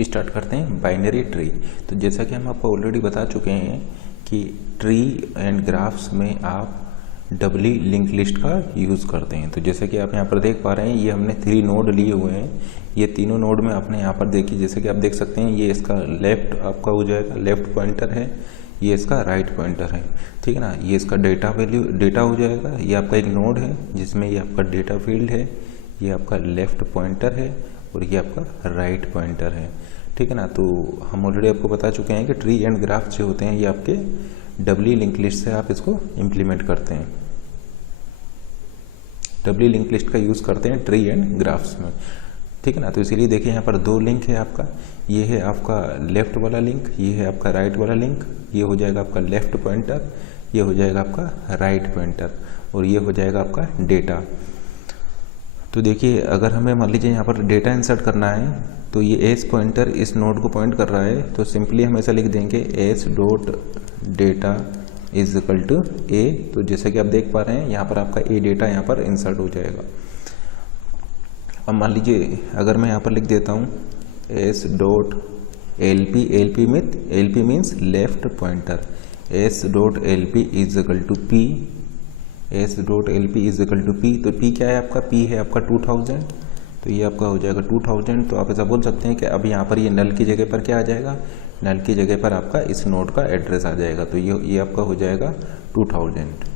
Start करते हैं binary tree. तो जैसा कि हम आपको ऑलरेडी बता चुके हैं कि ट्री एंड ग्राफ्स में आप डबली लिंक लिस्ट का यूज़ करते हैं। तो जैसे कि आप यहाँ पर देख पा रहे हैं, ये हमने 3 नोड लिए हुए हैं। ये तीनों नोड में आपने यहाँ पर देखिए, जैसे कि आप देख सकते हैं, ये इसका लेफ्ट आपका हो जाएगा, लेफ्ट पॉइंटर है, ये इसका राइट पॉइंटर है, ठीक है ना। ये इसका डेटा वैल्यू डेटा हो जाएगा। ये आपका एक नोड है जिसमें ये आपका डेटा फील्ड है, ये आपका लेफ्ट पॉइंटर है और ये आपका राइट पॉइंटर है, ठीक है ना। तो हम ऑलरेडी आपको बता चुके हैं कि ट्री एंड ग्राफ जो होते हैं ये आपके डबली लिंक लिस्ट से आप इसको इम्प्लीमेंट करते हैं, डबली लिंक लिस्ट का यूज़ करते हैं ट्री एंड ग्राफ्स में, ठीक है ना। तो इसीलिए देखिए यहाँ पर 2 लिंक है आपका, ये है आपका लेफ्ट वाला लिंक, ये है आपका राइट वाला लिंक। ये हो जाएगा आपका लेफ्ट पॉइंटर, ये हो जाएगा आपका राइट पॉइंटर और ये हो जाएगा आपका डेटा। तो देखिए, अगर हमें मान लीजिए यहाँ पर डेटा इंसर्ट करना है तो ये एस पॉइंटर इस नोड को पॉइंट कर रहा है, तो सिंपली हम ऐसा लिख देंगे S dot data is equal to A. तो जैसे कि आप देख पा रहे हैं यहाँ पर आपका ए डेटा यहाँ पर इंसर्ट हो जाएगा। अब मान लीजिए अगर मैं यहाँ पर लिख देता हूँ S dot L P, L P means left pointer, S dot L P is equal to P, S dot L P is equal to P. तो पी क्या है आपका, पी है आपका 2000, तो ये आपका हो जाएगा 2000। तो आप ऐसा बोल सकते हैं कि अब यहाँ पर ये नल की जगह पर क्या आ जाएगा, नल की जगह पर आपका इस नोड का एड्रेस आ जाएगा। तो ये आपका हो जाएगा 2000।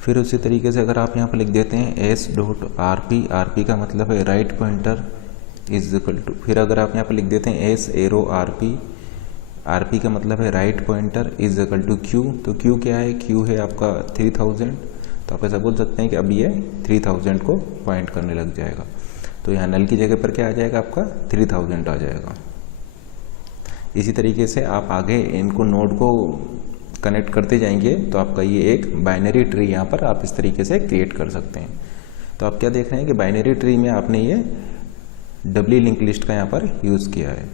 फिर उसी तरीके से अगर आप यहाँ पर लिख देते हैं S dot R P, R P का मतलब है right pointer is equal to, फिर अगर आप यहाँ पर लिख देते हैं S arrow R P, R P का मतलब है right pointer is equal to Q. तो क्यू क्या है, क्यू है आपका 3000। तो आप ऐसा बोल सकते हैं कि अब ये 3000 को पॉइंट करने लग जाएगा। तो यहाँ नल की जगह पर क्या आ जाएगा आपका 3000 आ जाएगा। इसी तरीके से आप आगे इनको नोड को कनेक्ट करते जाएंगे तो आपका ये एक बाइनरी ट्री यहाँ पर आप इस तरीके से क्रिएट कर सकते हैं। तो आप क्या देख रहे हैं कि बाइनरी ट्री में आपने ये डबली लिंक लिस्ट का यहाँ पर यूज़ किया है,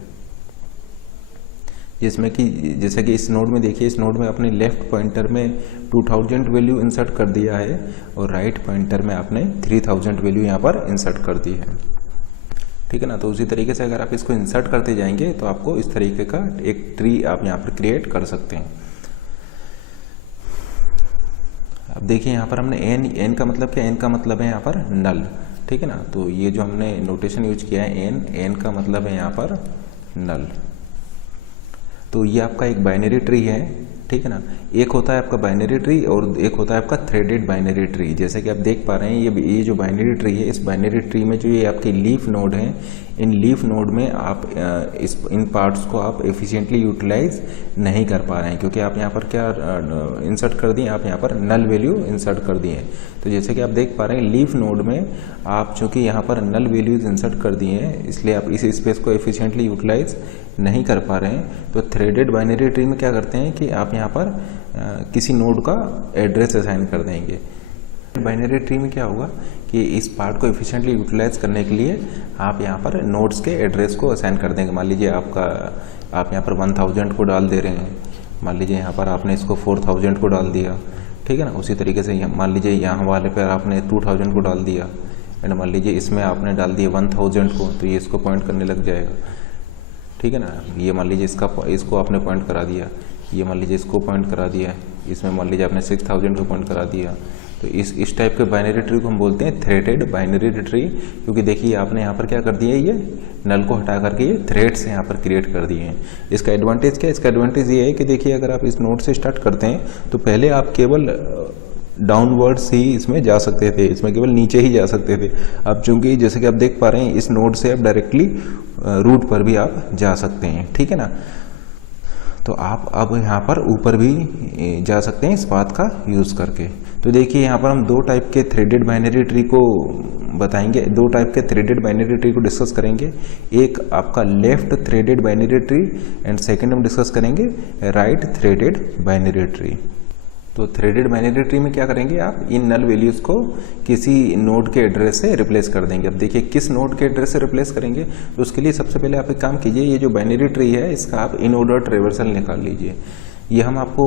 जिसमें कि जैसे कि इस नोड में देखिए, इस नोड में आपने लेफ्ट पॉइंटर में 2000 वैल्यू इंसर्ट कर दिया है और राइट पॉइंटर में आपने 3000 वैल्यू यहाँ पर इंसर्ट कर दी है, ठीक है ना। तो उसी तरीके से अगर आप इसको इंसर्ट करते जाएंगे तो आपको इस तरीके का एक ट्री आप यहाँ पर क्रिएट कर सकते हैं। अब देखिए यहाँ पर हमने एन का मतलब क्या, एन का मतलब है यहाँ पर नल, ठीक है ना। तो ये जो हमने नोटेशन यूज किया है एन का मतलब है यहाँ पर नल। तो ये आपका एक बाइनरी ट्री है, ठीक है ना। एक होता है आपका बाइनरी ट्री और एक होता है आपका थ्रेडेड बाइनरी ट्री। जैसे कि आप देख पा रहे हैं ये जो बाइनरी ट्री है, इस बाइनरी ट्री में जो ये आपके लीफ नोड हैं, इन लीफ नोड में आप इन पार्ट्स को आप एफिशिएंटली यूटिलाइज नहीं कर पा रहे हैं, क्योंकि आप यहाँ पर क्या इंसर्ट कर दिए, आप यहाँ पर नल वैल्यू इंसर्ट कर दिए। तो जैसे कि आप देख पा रहे हैं लीफ नोड में आप चूँकि यहाँ पर नल वैल्यूज इंसर्ट कर दिए हैं, इसलिए आप इस स्पेस को एफिशिएंटली यूटिलाइज नहीं कर पा रहे हैं। तो थ्रेडेड बाइनरी ट्री में क्या करते हैं कि आप यहाँ पर किसी नोड का एड्रेस असाइन कर देंगे। बाइनरी ट्री में क्या होगा कि इस पार्ट को एफिशिएंटली यूटिलाइज करने के लिए आप यहाँ पर नोड्स के एड्रेस को असाइन कर देंगे। मान लीजिए आप यहाँ पर 1000 को डाल दे रहे हैं, मान लीजिए यहाँ पर आपने इसको 4000 को डाल दिया, ठीक है ना। उसी तरीके से मान लीजिए यहाँ वाले पर आपने 2000 को डाल दिया एंड मान लीजिए इसमें आपने डाल दिया 1000 को, तो ये इसको पॉइंट करने लग जाएगा, ठीक है ना। ये मान लीजिए इसको आपने पॉइंट करा दिया, ये मान लीजिए इसको पॉइंट करा दिया, इसमें मान लीजिए आपने 6000 को पॉइंट करा दिया। तो इस टाइप के बाइनरी ट्री को हम बोलते हैं थ्रेडेड बाइनरी ट्री, क्योंकि देखिए आपने यहाँ पर क्या कर दिया है, ये नल को हटा करके ये थ्रेड्स यहाँ पर क्रिएट कर दिए हैं। इसका एडवांटेज क्या है, इसका एडवांटेज ये है कि देखिए अगर आप इस नोड से स्टार्ट करते हैं तो पहले आप केवल डाउनवर्ड्स ही इसमें जा सकते थे, इसमें केवल नीचे ही जा सकते थे। अब चूंकि जैसे कि आप देख पा रहे हैं इस नोड से आप डायरेक्टली रूट पर भी आप जा सकते हैं, ठीक है ना। तो आप अब यहाँ पर ऊपर भी जा सकते हैं इस पाथ का यूज़ करके। तो देखिए यहाँ पर हम 2 टाइप के थ्रेडेड बाइनरी ट्री को बताएंगे, 2 टाइप के थ्रेडेड बाइनरी ट्री को डिस्कस करेंगे। एक आपका left threaded binary tree and second हम डिस्कस करेंगे राइट थ्रेडेड बाइनरी ट्री। तो थ्रेडेड बाइनरी ट्री में क्या करेंगे, आप इन नल वैल्यूज़ को किसी नोड के एड्रेस से रिप्लेस कर देंगे। अब देखिए किस नोड के एड्रेस से रिप्लेस करेंगे, तो उसके लिए सबसे पहले आप एक काम कीजिए, ये जो बाइनरी ट्री है इसका आप इन ऑर्डर ट्रेवर्सल निकाल लीजिए। ये हम आपको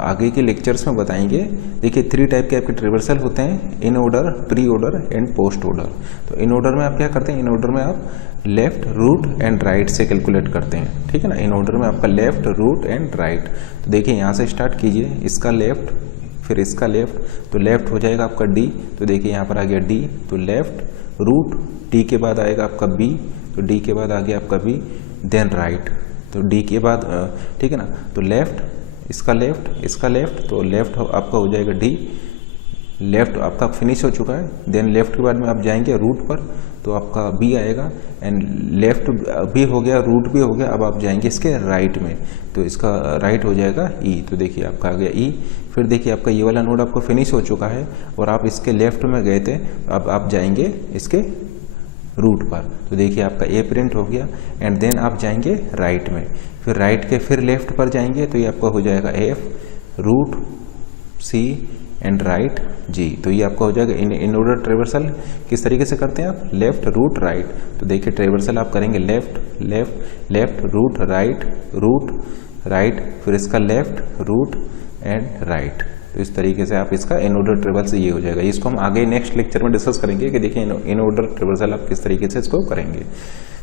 आगे के लेक्चर्स में बताएंगे। देखिए 3 टाइप के आपके ट्रेवर्सल होते हैं, in order, pre order and post order. तो इन ऑर्डर में आप क्या करते हैं, इन ऑर्डर में आप लेफ्ट, रूट एंड राइट से कैलकुलेट करते हैं, ठीक है ना। इन ऑर्डर में आपका लेफ्ट, रूट एंड राइट। तो देखिए यहाँ से स्टार्ट कीजिए, इसका लेफ्ट फिर इसका लेफ्ट, तो लेफ्ट हो जाएगा आपका डी, तो देखिए यहाँ पर आ गया डी, तो लेफ्ट, रूट, डी के बाद आएगा आपका बी, तो डी के बाद आ गया आपका बी, देन राइट, तो डी के बाद ठीक है ना, तो लेफ्ट, इसका लेफ्ट, तो लेफ्ट आपका हो जाएगा डी, लेफ्ट आपका फिनिश हो चुका है। देन लेफ्ट के बाद में आप जाएंगे रूट पर, तो आपका बी आएगा, एंड लेफ्ट भी हो गया, रूट भी हो गया। अब आप जाएंगे इसके राइट में, तो इसका राइट हो जाएगा ई, तो देखिए आपका आ गया ई। फिर देखिए आपका ये वाला नोड आपको फिनिश हो चुका है और आप इसके लेफ्ट में गए थे, अब आप जाएंगे इसके रूट पर, तो देखिए आपका ए प्रिंट हो गया। एंड देन आप जाएंगे राइट में, फिर राइट के फिर लेफ्ट पर जाएंगे, तो ये आपका हो जाएगा F, root, C and right G. तो ये आपका हो जाएगा इन ऑर्डर ट्रेवर्सल। किस तरीके से करते हैं आप, लेफ्ट, रूट, राइट। तो देखिए ट्रेवर्सल आप करेंगे left, left, left, root, right, फिर इसका लेफ्ट, रूट एंड राइट। तो इस तरीके से आप इसका इन ऑर्डर ट्रेवर्सल ये हो जाएगा। इसको हम आगे नेक्स्ट लेक्चर में डिस्कस करेंगे कि देखिए इन ऑर्डर ट्रेवर्सल आप किस तरीके से इसको करेंगे।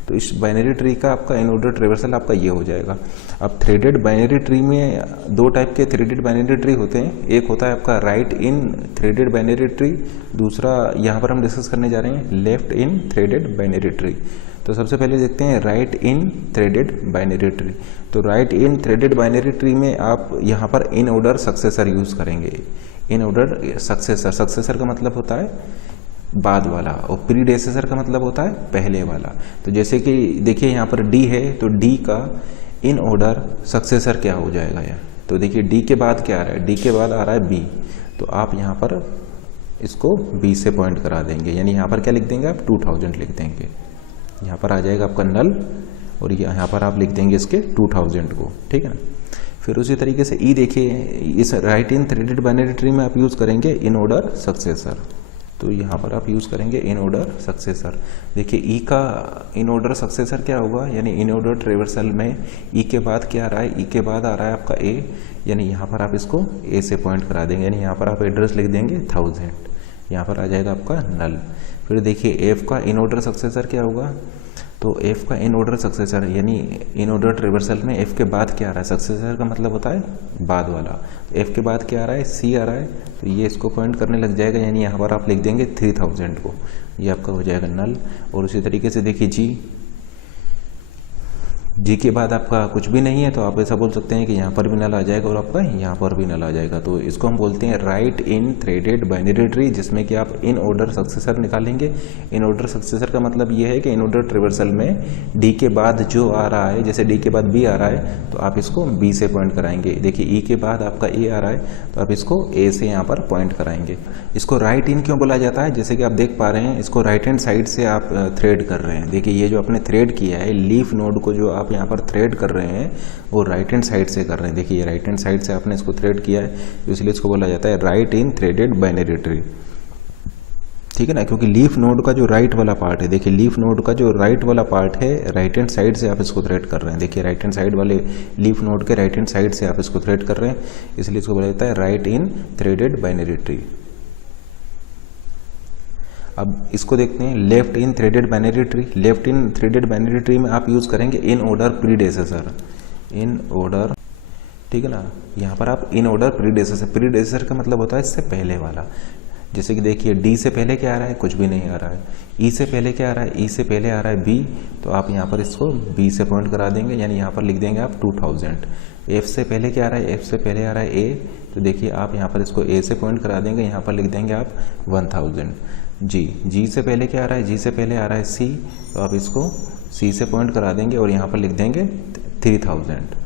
तो इस बाइनरी ट्री का आपका इन ऑर्डर ट्रेवर्सल आपका ये हो जाएगा। अब थ्रेडेड बाइनरी ट्री में 2 टाइप के थ्रेडेड बाइनरी ट्री होते हैं। एक होता है आपका राइट इन थ्रेडेड बाइनरी ट्री, दूसरा यहाँ पर हम डिस्कस करने जा रहे हैं left in threaded binary tree. तो सबसे पहले देखते हैं राइट इन थ्रेडेड बाइनरी ट्री। तो राइट इन थ्रेडेड बाइनरी ट्री में आप यहाँ पर इन ऑर्डर सक्सेसर यूज करेंगे। इन ऑर्डर सक्सेसर का मतलब होता है बाद वाला, और प्रीडेसेसर का मतलब होता है पहले वाला। तो जैसे कि देखिए यहाँ पर डी है, तो डी का इन ऑर्डर सक्सेसर क्या हो जाएगा यार। तो देखिए डी के बाद क्या आ रहा है, डी के बाद आ रहा है बी, तो आप यहाँ पर इसको बी से पॉइंट करा देंगे, यानी यहाँ पर क्या लिख देंगे आप 2000 लिख देंगे। यहाँ पर आ जाएगा आपका नल, और यहाँ पर आप लिख देंगे इसके 2000 को, ठीक है ना। फिर उसी तरीके से ई देखिए, इस राइट इन थ्रेडेड बाइनरी ट्री में आप यूज करेंगे इन ऑर्डर सक्सेसर। तो यहाँ पर आप यूज करेंगे इन ऑर्डर सक्सेसर। देखिए ई का इन ऑर्डर सक्सेसर क्या होगा, यानी इन ऑर्डर ट्रेवर्सल में ई के बाद क्या आ रहा है, ई के बाद आ रहा है आपका ए, यानी यहाँ पर आप इसको ए से पॉइंट करा देंगे, यानी यहाँ पर आप एड्रेस लिख देंगे 1000, यहाँ पर आ जाएगा आपका नल। फिर देखिए एफ का इन ऑर्डर सक्सेसर क्या होगा, तो एफ का इन ऑर्डर सक्सेसर यानी इन ऑर्डर ट्रेवर्सल में एफ के बाद क्या आ रहा है, सक्सेसर का मतलब होता है बाद वाला। एफ के बाद क्या आ रहा है, सी आ रहा है, तो ये इसको पॉइंट करने लग जाएगा, यानी यहाँ पर आप लिख देंगे 3000 को, ये आपका हो जाएगा नल। और उसी तरीके से देखिए जी के बाद आपका कुछ भी नहीं है, तो आप ऐसा बोल सकते हैं कि यहाँ पर भी नल आ जाएगा और आपका यहाँ पर भी नल आ जाएगा। तो इसको हम बोलते हैं राइट इन थ्रेडेड बाइनरी ट्री, जिसमें कि आप इन ऑर्डर सक्सेसर निकालेंगे। इन ऑर्डर सक्सेसर का मतलब ये है कि इन ऑर्डर ट्रेवर्सल में डी के बाद जो आ रहा है, जैसे डी के बाद बी आ रहा है, तो आप इसको बी से पॉइंट कराएंगे। देखिए ई के बाद आपका ए आ रहा है, तो आप इसको ए से यहाँ पर पॉइंट कराएंगे। इसको राइट इन क्यों बोला जाता है, जैसे कि आप देख पा रहे हैं, इसको राइट हैंड साइड से आप थ्रेड कर रहे हैं। देखिए ये जो आपने थ्रेड किया है, लीफ नोड को जो आप यहाँ पर थ्रेड कर रहे हैं, वो राइट हैंड साइड से कर रहे हैं। देखिए ये राइट हैंड साइड से आपने इसको थ्रेड किया है, तो इसलिए इसको बोला जाता है राइट इन थ्रेडेड बाइनरी ट्री, ठीक है ना। क्योंकि लीफ नोड का जो राइट वाला पार्ट है, देखिए लीफ नोड का जो राइट वाला पार्ट है, राइट हैंड साइड से आप इसको थ्रेड कर रहे हैं। देखिए राइट हैंड साइड वाले लीफ नोड के राइट हैंड साइड से आप इसको थ्रेड कर रहे हैं, इसलिए इसको बोला जाता है राइट इन थ्रेडेड बाइनरी ट्री। अब इसको देखते हैं left in threaded binary tree. Left in threaded binary tree में आप यूज करेंगे in order predecessor, in order, ठीक है ना। यहाँ पर आप इन ऑर्डर प्रीडेसेसर, प्रीडेसेसर का मतलब होता है इससे पहले वाला। जैसे कि देखिए डी से पहले क्या आ रहा है, कुछ भी नहीं आ रहा है। ई से पहले क्या आ रहा है, ई से पहले आ रहा है बी, तो आप यहाँ पर इसको बी से पॉइंट करा देंगे, यानी यहाँ पर लिख देंगे आप 2000। एफ से पहले क्या आ रहा है, एफ से पहले आ रहा है ए, तो देखिए आप यहाँ पर इसको ए से पॉइंट करा देंगे, यहाँ पर लिख देंगे आप 1000। जी से पहले क्या आ रहा है, जी से पहले आ रहा है सी, तो आप इसको सी से पॉइंट करा देंगे और यहाँ पर लिख देंगे 3000,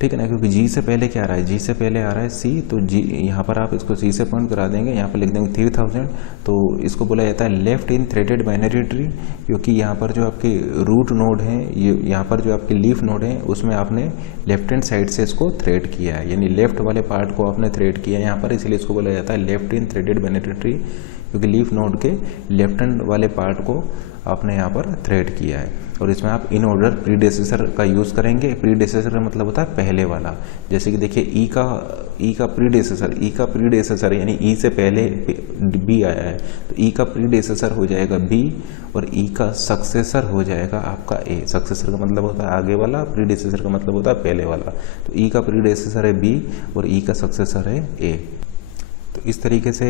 ठीक है ना। क्योंकि जी से पहले क्या आ रहा है, जी से पहले आ रहा है सी, तो जी यहाँ पर आप इसको सी से पॉइंट करा देंगे, यहाँ पर लिख देंगे 3000। तो इसको बोला जाता है left in threaded binary tree, क्योंकि यहाँ पर जो आपके रूट नोड है, ये यहाँ पर जो आपके लीफ नोड है, उसमें आपने लेफ्ट हैंड साइड से इसको थ्रेड किया है, यानी लेफ्ट वाले पार्ट को आपने थ्रेड किया है यहाँ पर, इसलिए इसको बोला जाता है left in threaded binary tree, क्योंकि लीफ नोड के लेफ्ट हैंड वाले पार्ट को आपने यहाँ पर थ्रेड किया है। और इसमें आप इन ऑर्डर प्रीडेसेसर का यूज़ करेंगे। प्रीडेसेसर का मतलब होता है पहले वाला। जैसे कि देखिए ई का प्रीडेसेसर यानी ई से पहले बी आया है, तो ई का प्रीडेसेसर हो जाएगा बी और ई का सक्सेसर हो जाएगा आपका ए। सक्सेसर का मतलब होता है आगे वाला, प्रीडेसेसर का मतलब होता है पहले वाला। तो ई का प्रीडेसेसर है बी और ई का सक्सेसर है ए। तो इस तरीके से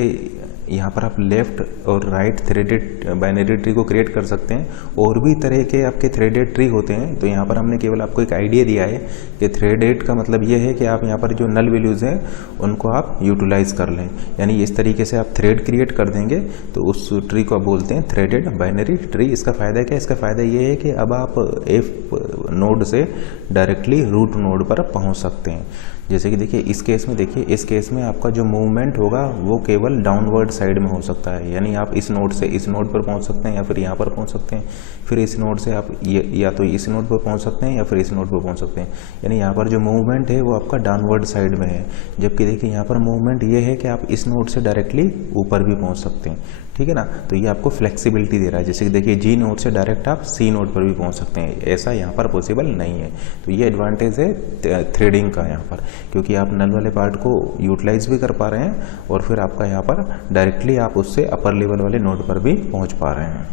यहाँ पर आप लेफ्ट और राइट थ्रेडेड बाइनरी ट्री को क्रिएट कर सकते हैं। और भी तरह के आपके थ्रेडेड ट्री होते हैं, तो यहाँ पर हमने केवल आपको एक आइडिया दिया है कि थ्रेडेड का मतलब ये है कि आप यहाँ पर जो नल वैल्यूज़ हैं उनको आप यूटिलाइज कर लें, यानी इस तरीके से आप थ्रेड क्रिएट कर देंगे तो उस ट्री को आप बोलते हैं थ्रेडेड बाइनरी ट्री। इसका फ़ायदा क्या है? इसका फ़ायदा ये है कि अब आप एफ नोड से डायरेक्टली रूट नोड पर पहुँच सकते हैं। जैसे कि देखिए इस केस में, देखिए इस केस में आपका जो मूवमेंट होगा वो केवल डाउनवर्ड साइड में हो सकता है, यानी आप इस नोड से इस नोड पर पहुंच सकते हैं या फिर यहाँ पर पहुंच सकते हैं, फिर इस नोड से आप या तो इस नोड पर पहुंच सकते हैं या फिर इस नोड पर पहुंच सकते हैं, यानी यहाँ पर जो मूवमेंट है वो आपका डाउनवर्ड साइड में है। जबकि देखिए यहाँ पर मूवमेंट ये है कि आप इस नोड से डायरेक्टली ऊपर भी पहुँच सकते हैं, ठीक है ना। तो ये आपको फ्लेक्सिबिलिटी दे रहा है। जैसे कि देखिए जी नोड से डायरेक्ट आप सी नोड पर भी पहुंच सकते हैं, ऐसा यहाँ पर पॉसिबल नहीं है। तो ये एडवांटेज है थ्रेडिंग का यहाँ पर, क्योंकि आप नल वाले पार्ट को यूटिलाइज भी कर पा रहे हैं और फिर आपका यहाँ पर डायरेक्टली आप उससे अपर लेवल वाले नोड पर भी पहुँच पा रहे हैं।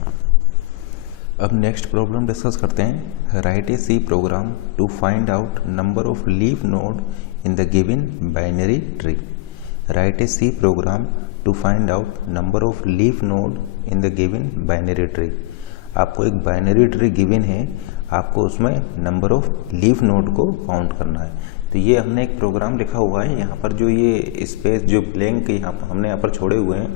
अब नेक्स्ट प्रॉब्लम डिस्कस करते हैं। Write a C program to find out number of leaf node in the given binary tree. Write a C program to find out number of leaf node in the given binary tree. आपको एक binary tree given है, आपको उसमें number of leaf node को count करना है। तो ये हमने एक प्रोग्राम लिखा हुआ है, यहाँ पर जो ये स्पेस जो ब्लैंक हमने यहाँ पर छोड़े हुए हैं,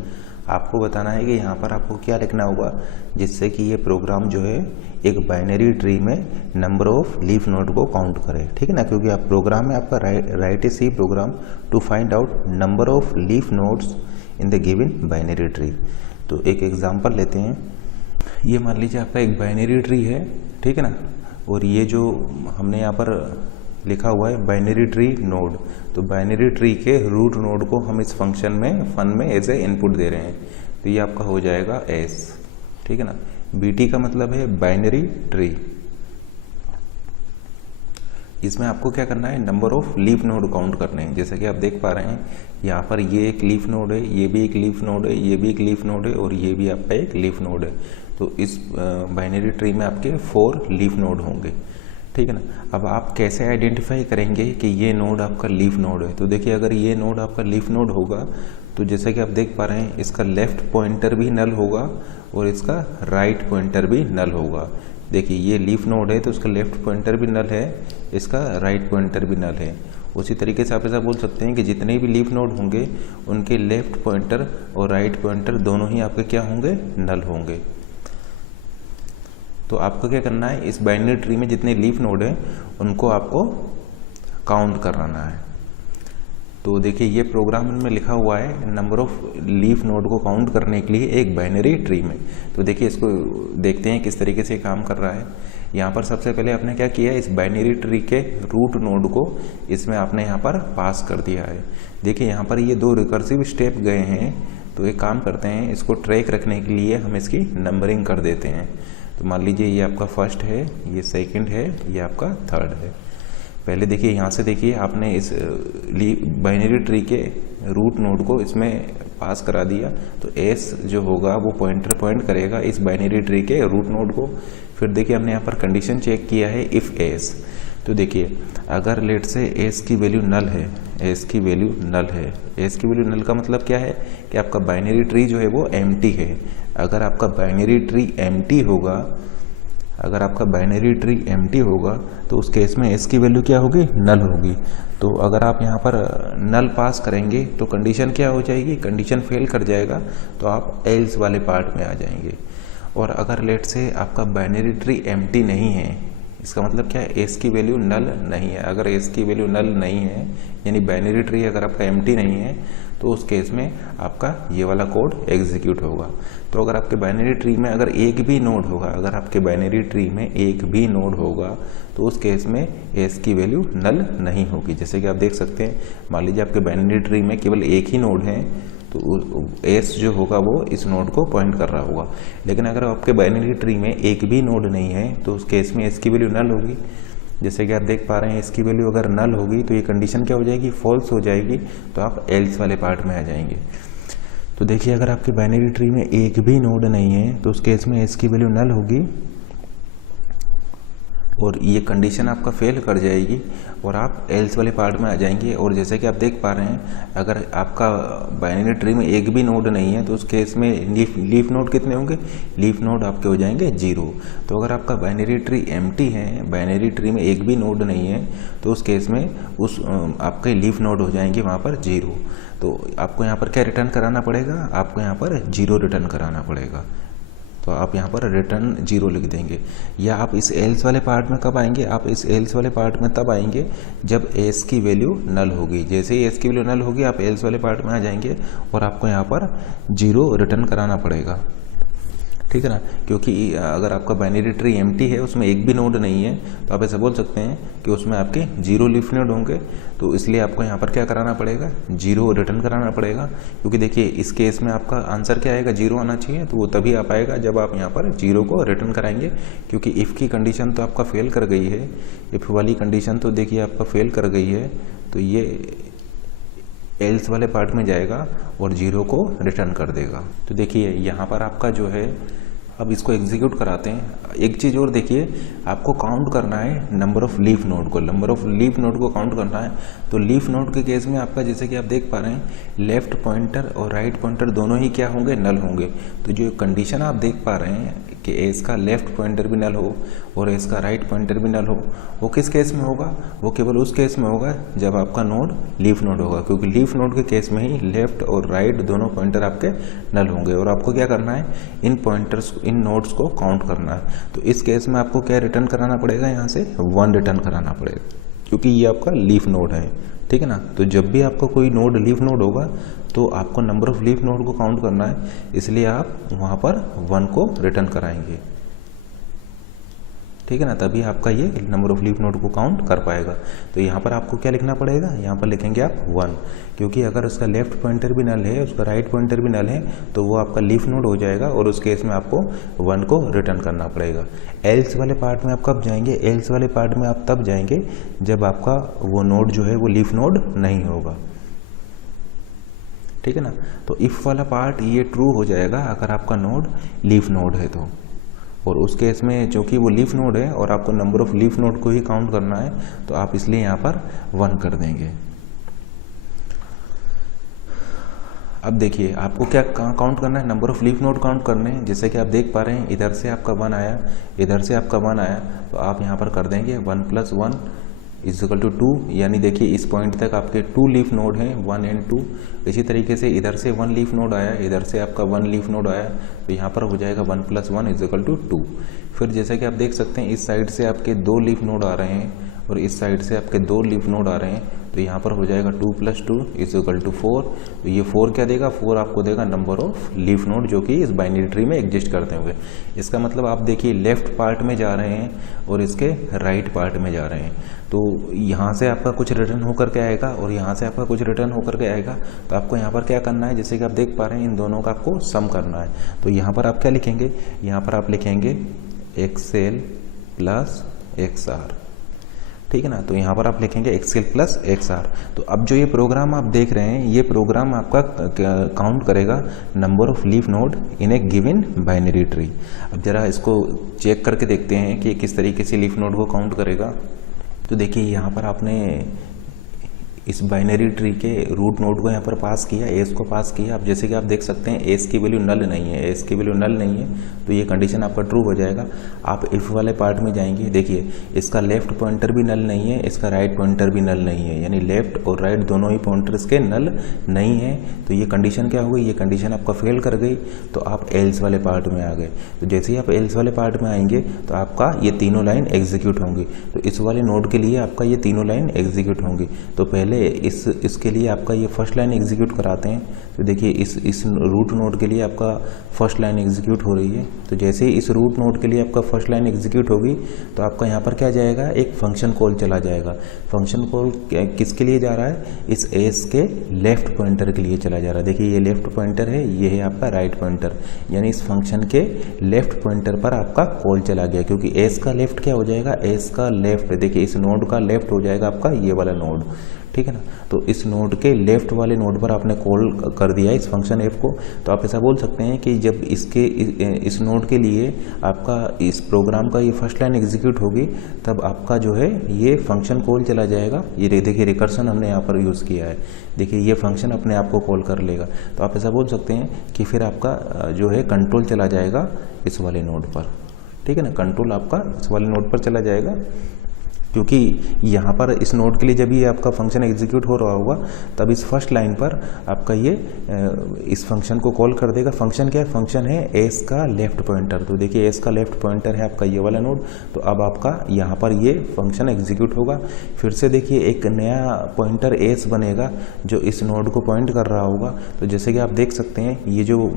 आपको बताना है कि यहाँ पर आपको क्या लिखना होगा जिससे कि ये प्रोग्राम जो है एक बाइनरी ट्री में नंबर ऑफ लीफ नोड को काउंट करे, ठीक है ना। क्योंकि आप प्रोग्राम में आपका write a C program to find out number of leaf nodes in the given binary tree. तो एक एग्जांपल लेते हैं। ये मान लीजिए आपका एक बाइनरी ट्री है, ठीक है ना, और ये जो हमने यहाँ पर लिखा हुआ है बाइनरी ट्री नोड, तो बाइनरी ट्री के रूट नोड को हम इस फंक्शन में एज ए इनपुट दे रहे हैं, तो ये आपका हो जाएगा एस, ठीक है ना। बीटी का मतलब है बाइनरी ट्री। इसमें आपको क्या करना है? Number of leaf node count करने हैं। जैसे कि आप देख पा रहे हैं यहाँ पर ये एक लीफ नोड है, ये भी एक लीफ नोड है, ये भी एक लीफ नोड है और ये भी आपका एक लीफ नोड है। तो इस बाइनरी ट्री में आपके 4 लीफ नोड होंगे, ठीक है ना। अब आप कैसे आइडेंटिफाई करेंगे कि ये नोड आपका लीफ नोड है? तो देखिए अगर ये नोड आपका लीफ नोड होगा तो जैसे कि आप देख पा रहे हैं इसका लेफ्ट पॉइंटर भी नल होगा और इसका राइट पॉइंटर भी नल होगा। देखिए ये लीफ नोड है तो इसका लेफ्ट पॉइंटर भी नल है, इसका राइट पॉइंटर भी नल है। उसी तरीके से आप ऐसा बोल सकते हैं कि जितने भी लीफ नोड होंगे उनके लेफ्ट पॉइंटर और राइट पॉइंटर दोनों ही आपके क्या होंगे? नल होंगे। तो आपको क्या करना है? इस बाइनरी ट्री में जितने लीफ नोड हैं उनको आपको काउंट कराना है। तो देखिए ये प्रोग्राम में लिखा हुआ है नंबर ऑफ लीफ नोड को काउंट करने के लिए एक बाइनरी ट्री में। तो देखिए इसको देखते हैं किस तरीके से काम कर रहा है। यहाँ पर सबसे पहले आपने क्या किया है? इस बाइनरी ट्री के रूट नोड को इसमें आपने यहाँ पर पास कर दिया है। देखिए यहाँ पर ये 2 रिकर्सिव स्टेप गए हैं, तो एक काम करते हैं, इसको ट्रैक रखने के लिए हम इसकी नंबरिंग कर देते हैं। तो मान लीजिए ये आपका फर्स्ट है, ये सेकंड है, ये आपका थर्ड है। पहले देखिए यहाँ से देखिए आपने इस बाइनरी ट्री के रूट नोड को इसमें पास करा दिया, तो एस जो होगा वो पॉइंटर पॉइंट करेगा इस बाइनरी ट्री के रूट नोड को। फिर देखिए हमने यहाँ पर कंडीशन चेक किया है इफ़ एस। तो देखिए अगर लेट से एस की वैल्यू नल है, एस की वैल्यू नल है, एस की वैल्यू नल का मतलब क्या है कि आपका बाइनरी ट्री जो है वो एम्प्टी है। अगर आपका बाइनरी ट्री एम्प्टी होगा, अगर आपका बाइनरी ट्री एम्प्टी होगा तो उस केस में एस की वैल्यू क्या होगी? नल होगी। तो अगर आप यहाँ पर नल पास करेंगे तो कंडीशन क्या हो जाएगी? कंडीशन फेल कर जाएगा, तो आप एल्स वाले पार्ट में आ जाएंगे। और अगर लेट से आपका बाइनरी ट्री एम्प्टी नहीं है, इसका मतलब क्या है? एस की वैल्यू नल नहीं है। अगर एस की वैल्यू नल नहीं है यानी बाइनरी ट्री अगर आपका एम्प्टी नहीं है तो उस केस में आपका ये वाला कोड एग्जीक्यूट होगा। तो अगर आपके बाइनरी ट्री में अगर एक भी नोड होगा, अगर आपके बाइनरी ट्री में एक भी नोड होगा तो उस केस में एस की वैल्यू नल नहीं होगी। जैसे कि आप देख सकते हैं, मान लीजिए आपके बाइनरी ट्री में केवल एक ही नोड है, तो एस जो होगा वो इस नोड को पॉइंट कर रहा होगा। लेकिन अगर आपके बाइनरी ट्री में एक भी नोड नहीं है तो उस केस में एस की वैल्यू नल होगी। जैसे कि आप देख पा रहे हैं इसकी वैल्यू अगर नल होगी तो ये कंडीशन क्या हो जाएगी, फॉल्स हो जाएगी, तो आप एल्स वाले पार्ट में आ जाएंगे। तो देखिए अगर आपके बाइनरी ट्री में एक भी नोड नहीं है तो उस केस में एस की वैल्यू नल होगी और ये कंडीशन आपका फेल कर जाएगी और आप एल्स वाले पार्ट में आ जाएंगे। और जैसे कि आप देख पा रहे हैं अगर आपका बाइनरी ट्री में एक भी नोड नहीं है तो उस केस में लीफ नोड कितने होंगे, लीफ नोड आपके हो जाएंगे 0। तो अगर आपका बाइनरी ट्री एम्प्टी है, बाइनरी ट्री में एक भी नोड नहीं है तो उस केस में उस आपके लीफ नोड हो जाएंगे वहाँ पर 0। तो आपको यहाँ पर क्या रिटर्न कराना पड़ेगा, आपको यहाँ पर 0 रिटर्न कराना पड़ेगा। तो आप यहाँ पर रिटर्न 0 लिख देंगे। या आप इस एल्स वाले पार्ट में कब आएंगे, आप इस एल्स वाले पार्ट में तब आएंगे जब एस की वैल्यू नल होगी। जैसे ही एस की वैल्यू नल होगी आप एल्स वाले पार्ट में आ जाएंगे और आपको यहाँ पर 0 रिटर्न कराना पड़ेगा, ठीक है ना। क्योंकि अगर आपका बाइनरी ट्री एम्प्टी है, उसमें एक भी नोड नहीं है, तो आप ऐसे बोल सकते हैं कि उसमें आपके 0 लीफ नोड होंगे। तो इसलिए आपको यहाँ पर क्या कराना पड़ेगा, 0 रिटर्न कराना पड़ेगा। क्योंकि देखिए इस केस में आपका आंसर क्या आएगा, 0 आना चाहिए। तो वो तभी आ पाएगा जब आप यहाँ पर 0 को रिटर्न कराएंगे। क्योंकि इफ़ की कंडीशन तो आपका फेल कर गई है, इफ़ वाली कंडीशन तो देखिए आपका फेल कर गई है, तो ये एल्स वाले पार्ट में जाएगा और 0 को रिटर्न कर देगा। तो देखिए यहाँ पर आपका जो है, अब इसको एग्जीक्यूट कराते हैं। एक चीज़ और देखिए, आपको काउंट करना है नंबर ऑफ लीफ नोड को, नंबर ऑफ लीफ नोड को काउंट करना है। तो लीफ नोड के केस में आपका जैसे कि आप देख पा रहे हैं लेफ्ट पॉइंटर और राइट पॉइंटर दोनों ही क्या होंगे, नल होंगे। तो जो कंडीशन आप देख पा रहे हैं कि एस का लेफ्ट पॉइंटर भी नल हो और एस का राइट पॉइंटर भी नल हो, वो किस केस में होगा, वो केवल उस केस में होगा जब आपका नोड लीफ नोड होगा। क्योंकि लीफ नोड के केस में ही लेफ्ट और राइट दोनों पॉइंटर आपके नल होंगे। और आपको क्या करना है, इन पॉइंटर्स, इन नोड्स को काउंट करना है। तो इस केस में आपको क्या रिटर्न कराना पड़ेगा, यहाँ से 1 रिटर्न कराना पड़ेगा, क्योंकि ये आपका लीफ नोड है, ठीक है ना। तो जब भी आपका कोई नोड लीफ नोड होगा तो आपको नंबर ऑफ लीफ नोड को काउंट करना है, इसलिए आप वहाँ पर 1 को रिटर्न कराएंगे, ठीक है ना। तभी आपका ये नंबर ऑफ लीफ नोड को काउंट कर पाएगा। तो यहाँ पर आपको क्या लिखना पड़ेगा, यहाँ पर लिखेंगे आप 1, क्योंकि अगर उसका लेफ्ट पॉइंटर भी नल है, उसका राइट पॉइंटर भी नल है, तो वो आपका लीफ नोड हो जाएगा और उस केस में आपको 1 को रिटर्न करना पड़ेगा। एल्स वाले पार्ट में आप कब जाएंगे, एल्स वाले पार्ट में आप तब जाएंगे जब आपका वो नोड जो है वो लीफ नोड नहीं होगा, ठीक है ना। तो इफ वाला पार्ट ये ट्रू हो जाएगा अगर आपका नोड लीफ नोड है तो। और उस केस में चूंकि वो लीफ नोड है और आपको नंबर ऑफ लीफ नोड को ही काउंट करना है, तो आप इसलिए यहाँ पर 1 कर देंगे। अब देखिए आपको क्या काउंट करना है, number of leaf node count करने हैं। जैसे कि आप देख पा रहे हैं इधर से आपका 1 आया, इधर से आपका 1 आया, तो आप यहाँ पर कर देंगे 1 + 1 = 2। यानी देखिए इस पॉइंट तक आपके 2 लीफ नोड हैं, 1 और 2। इसी तरीके से इधर से 1 लीफ नोड आया, इधर से आपका 1 लीफ नोड आया, तो यहाँ पर हो जाएगा 1 + 1 = 2। फिर जैसे कि आप देख सकते हैं इस साइड से आपके 2 लीफ नोड आ रहे हैं और इस साइड से आपके 2 लीफ नोड आ रहे हैं, तो यहाँ पर हो जाएगा 2 + 2 = 4। तो ये 4 क्या देगा, 4 आपको देगा नंबर ऑफ लीफ नोड जो कि इस बाइनरी ट्री में एग्जिस्ट करते होंगे। इसका मतलब आप देखिए लेफ्ट पार्ट में जा रहे हैं और इसके राइट पार्ट में जा रहे हैं, तो यहाँ से आपका कुछ रिटर्न होकर के आएगा और यहाँ से आपका कुछ रिटर्न होकर के आएगा। तो आपको यहाँ पर क्या करना है, जैसे कि आप देख पा रहे हैं इन दोनों का आपको सम करना है। तो यहाँ पर आप क्या लिखेंगे, यहाँ पर आप लिखेंगे XL + XR, ठीक है ना। तो यहाँ पर आप लिखेंगे XL + XR। तो अब जो ये प्रोग्राम आप देख रहे हैं, ये प्रोग्राम आपका काउंट करेगा number of leaf node in a given binary tree. अब जरा इसको चेक करके देखते हैं कि किस तरीके से लीफ नोड को काउंट करेगा। तो देखिए यहाँ पर आपने इस बाइनरी ट्री के रूट नोड को यहाँ पर पास किया, एस को पास किया। अब जैसे कि आप देख सकते हैं एस की वैल्यू नल नहीं है, एस की वैल्यू नल नहीं है, तो ये कंडीशन आपका ट्रू हो जाएगा। आप इफ वाले पार्ट में जाएंगे, देखिए इसका लेफ्ट पॉइंटर भी नल नहीं है, इसका राइट पॉइंटर भी नल नहीं है, यानी लेफ्ट और राइट दोनों ही पॉइंटर्स के नल नहीं है। तो ये कंडीशन क्या हो गई, ये कंडीशन आपका फेल कर गई, तो आप एल्स वाले पार्ट में आ गए। तो जैसे ही आप एल्स वाले पार्ट में आएंगे तो आपका ये तीनों लाइन एग्जीक्यूट होंगी। तो इस वाले नोड के लिए आपका ये तीनों लाइन एग्जीक्यूट होंगी। तो पहले पहले इसके लिए आपका ये फर्स्ट लाइन एग्जीक्यूट कराते हैं। तो देखिए इस रूट नोड के लिए आपका फर्स्ट लाइन एग्जीक्यूट हो रही है। तो जैसे ही इस रूट नोड के लिए आपका फर्स्ट लाइन एग्जीक्यूट होगी तो आपका यहाँ पर क्या जाएगा, एक फंक्शन कॉल चला जाएगा। फंक्शन कॉल किसके लिए जा रहा है, इस एस के लेफ्ट पॉइंटर के लिए चला जा रहा है। देखिए ये लेफ्ट पॉइंटर है, ये है आपका राइट पॉइंटर, यानी इस फंक्शन के लेफ्ट पॉइंटर पर आपका कॉल चला गया, क्योंकि एस का लेफ्ट क्या हो जाएगा, एस का लेफ्ट, देखिए इस नोड का लेफ्ट हो जाएगा आपका ये वाला नोड, ठीक है ना। तो इस नोड के लेफ्ट वाले नोड पर आपने कॉल कर दिया इस फंक्शन एफ को। तो आप ऐसा बोल सकते हैं कि जब इस नोड के लिए आपका इस प्रोग्राम का ये फर्स्ट लाइन एग्जीक्यूट होगी तब आपका जो है ये फंक्शन कॉल चला जाएगा। ये देखिए रिकर्सन हमने यहाँ पर यूज़ किया है, देखिए ये फंक्शन अपने आप को कॉल कर लेगा। तो आप ऐसा बोल सकते हैं कि फिर आपका जो है कंट्रोल चला जाएगा इस वाले नोड पर, ठीक है ना। कंट्रोल आपका इस वाले नोड पर चला जाएगा, क्योंकि यहाँ पर इस नोड के लिए जब ये आपका फंक्शन एग्जीक्यूट हो रहा होगा तब इस फर्स्ट लाइन पर आपका ये इस फंक्शन को कॉल कर देगा। फंक्शन क्या है, फंक्शन है एस का लेफ्ट पॉइंटर। तो देखिए एस का लेफ्ट पॉइंटर है आपका ये वाला नोड, तो अब आपका यहाँ पर ये फंक्शन एग्जीक्यूट होगा। फिर से देखिए एक नया पॉइंटर एस बनेगा जो इस नोड को पॉइंट कर रहा होगा। तो जैसे कि आप देख सकते हैं ये जो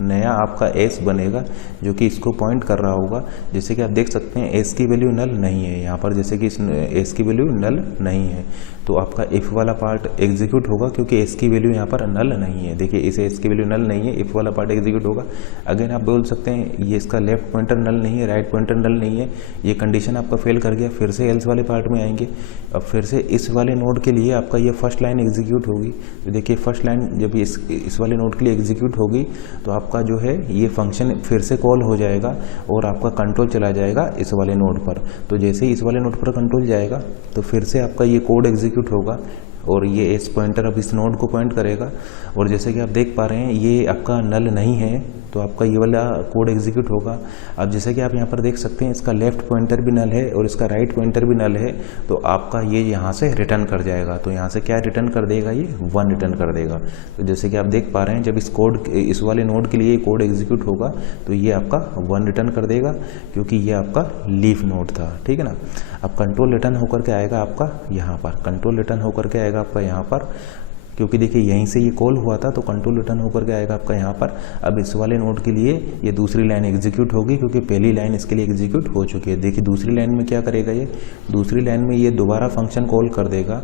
नया आपका एस बनेगा जो कि इसको पॉइंट कर रहा होगा, जैसे कि आप देख सकते हैं एस की वैल्यू नल नहीं है यहाँ पर, जैसे कि इस एस की वैल्यू नल नहीं है तो आपका इफ़ वाला पार्ट एग्जीक्यूट होगा, क्योंकि एस की वैल्यू यहाँ पर नल नहीं है। देखिए इस एस की वैल्यू नल नहीं है, इफ़ वाला पार्ट एग्जीक्यूट होगा। अगेन आप बोल सकते हैं ये इसका लेफ्ट पॉइंटर नल नहीं है, राइट पॉइंटर नल नहीं है, ये कंडीशन आपका फेल कर गया। फिर से एल्स वाले पार्ट में आएंगे, अब फिर से इस वाले नोड के लिए आपका ये फर्स्ट लाइन एग्जीक्यूट होगी। तो देखिए फर्स्ट लाइन जब इस वाले नोड के लिए एग्जीक्यूट होगी तो आपका जो है ये फंक्शन फिर से कॉल हो जाएगा और आपका कंट्रोल चला जाएगा इस वाले नोड पर। तो जैसे ही इस वाले नोड पर कंट्रोल जाएगा तो फिर से आपका ये कोड एग्जीक्यूट होगा और ये एस पॉइंटर अब इस नोड को पॉइंट करेगा। और जैसे कि आप देख पा रहे हैं ये आपका नल नहीं है तो आपका ये वाला कोड एग्जीक्यूट होगा। अब जैसे कि आप यहाँ पर देख सकते हैं इसका लेफ्ट पॉइंटर भी नल है और इसका राइट पॉइंटर भी नल है, तो आपका ये यहाँ से रिटर्न कर जाएगा। तो यहाँ से क्या रिटर्न कर देगा, ये 1 रिटर्न कर देगा। तो जैसे कि आप देख पा रहे हैं जब इस वाले नोड के लिए कोड एग्जीक्यूट होगा तो ये आपका 1 रिटर्न कर देगा, क्योंकि ये आपका लीफ नोड था, ठीक है ना। अब कंट्रोल रिटर्न होकर के आएगा आपका यहाँ पर, कंट्रोल रिटर्न होकर के आएगा आपका यहाँ पर, क्योंकि देखिए यहीं से ये कॉल हुआ था तो कंट्रोल रिटर्न होकर के आएगा आपका यहाँ पर। अब इस वाले नोड के लिए ये दूसरी लाइन एग्जीक्यूट होगी, क्योंकि पहली लाइन इसके लिए एग्जीक्यूट हो चुकी है। देखिए दूसरी लाइन में क्या करेगा, ये दूसरी लाइन में ये दोबारा फंक्शन कॉल कर देगा।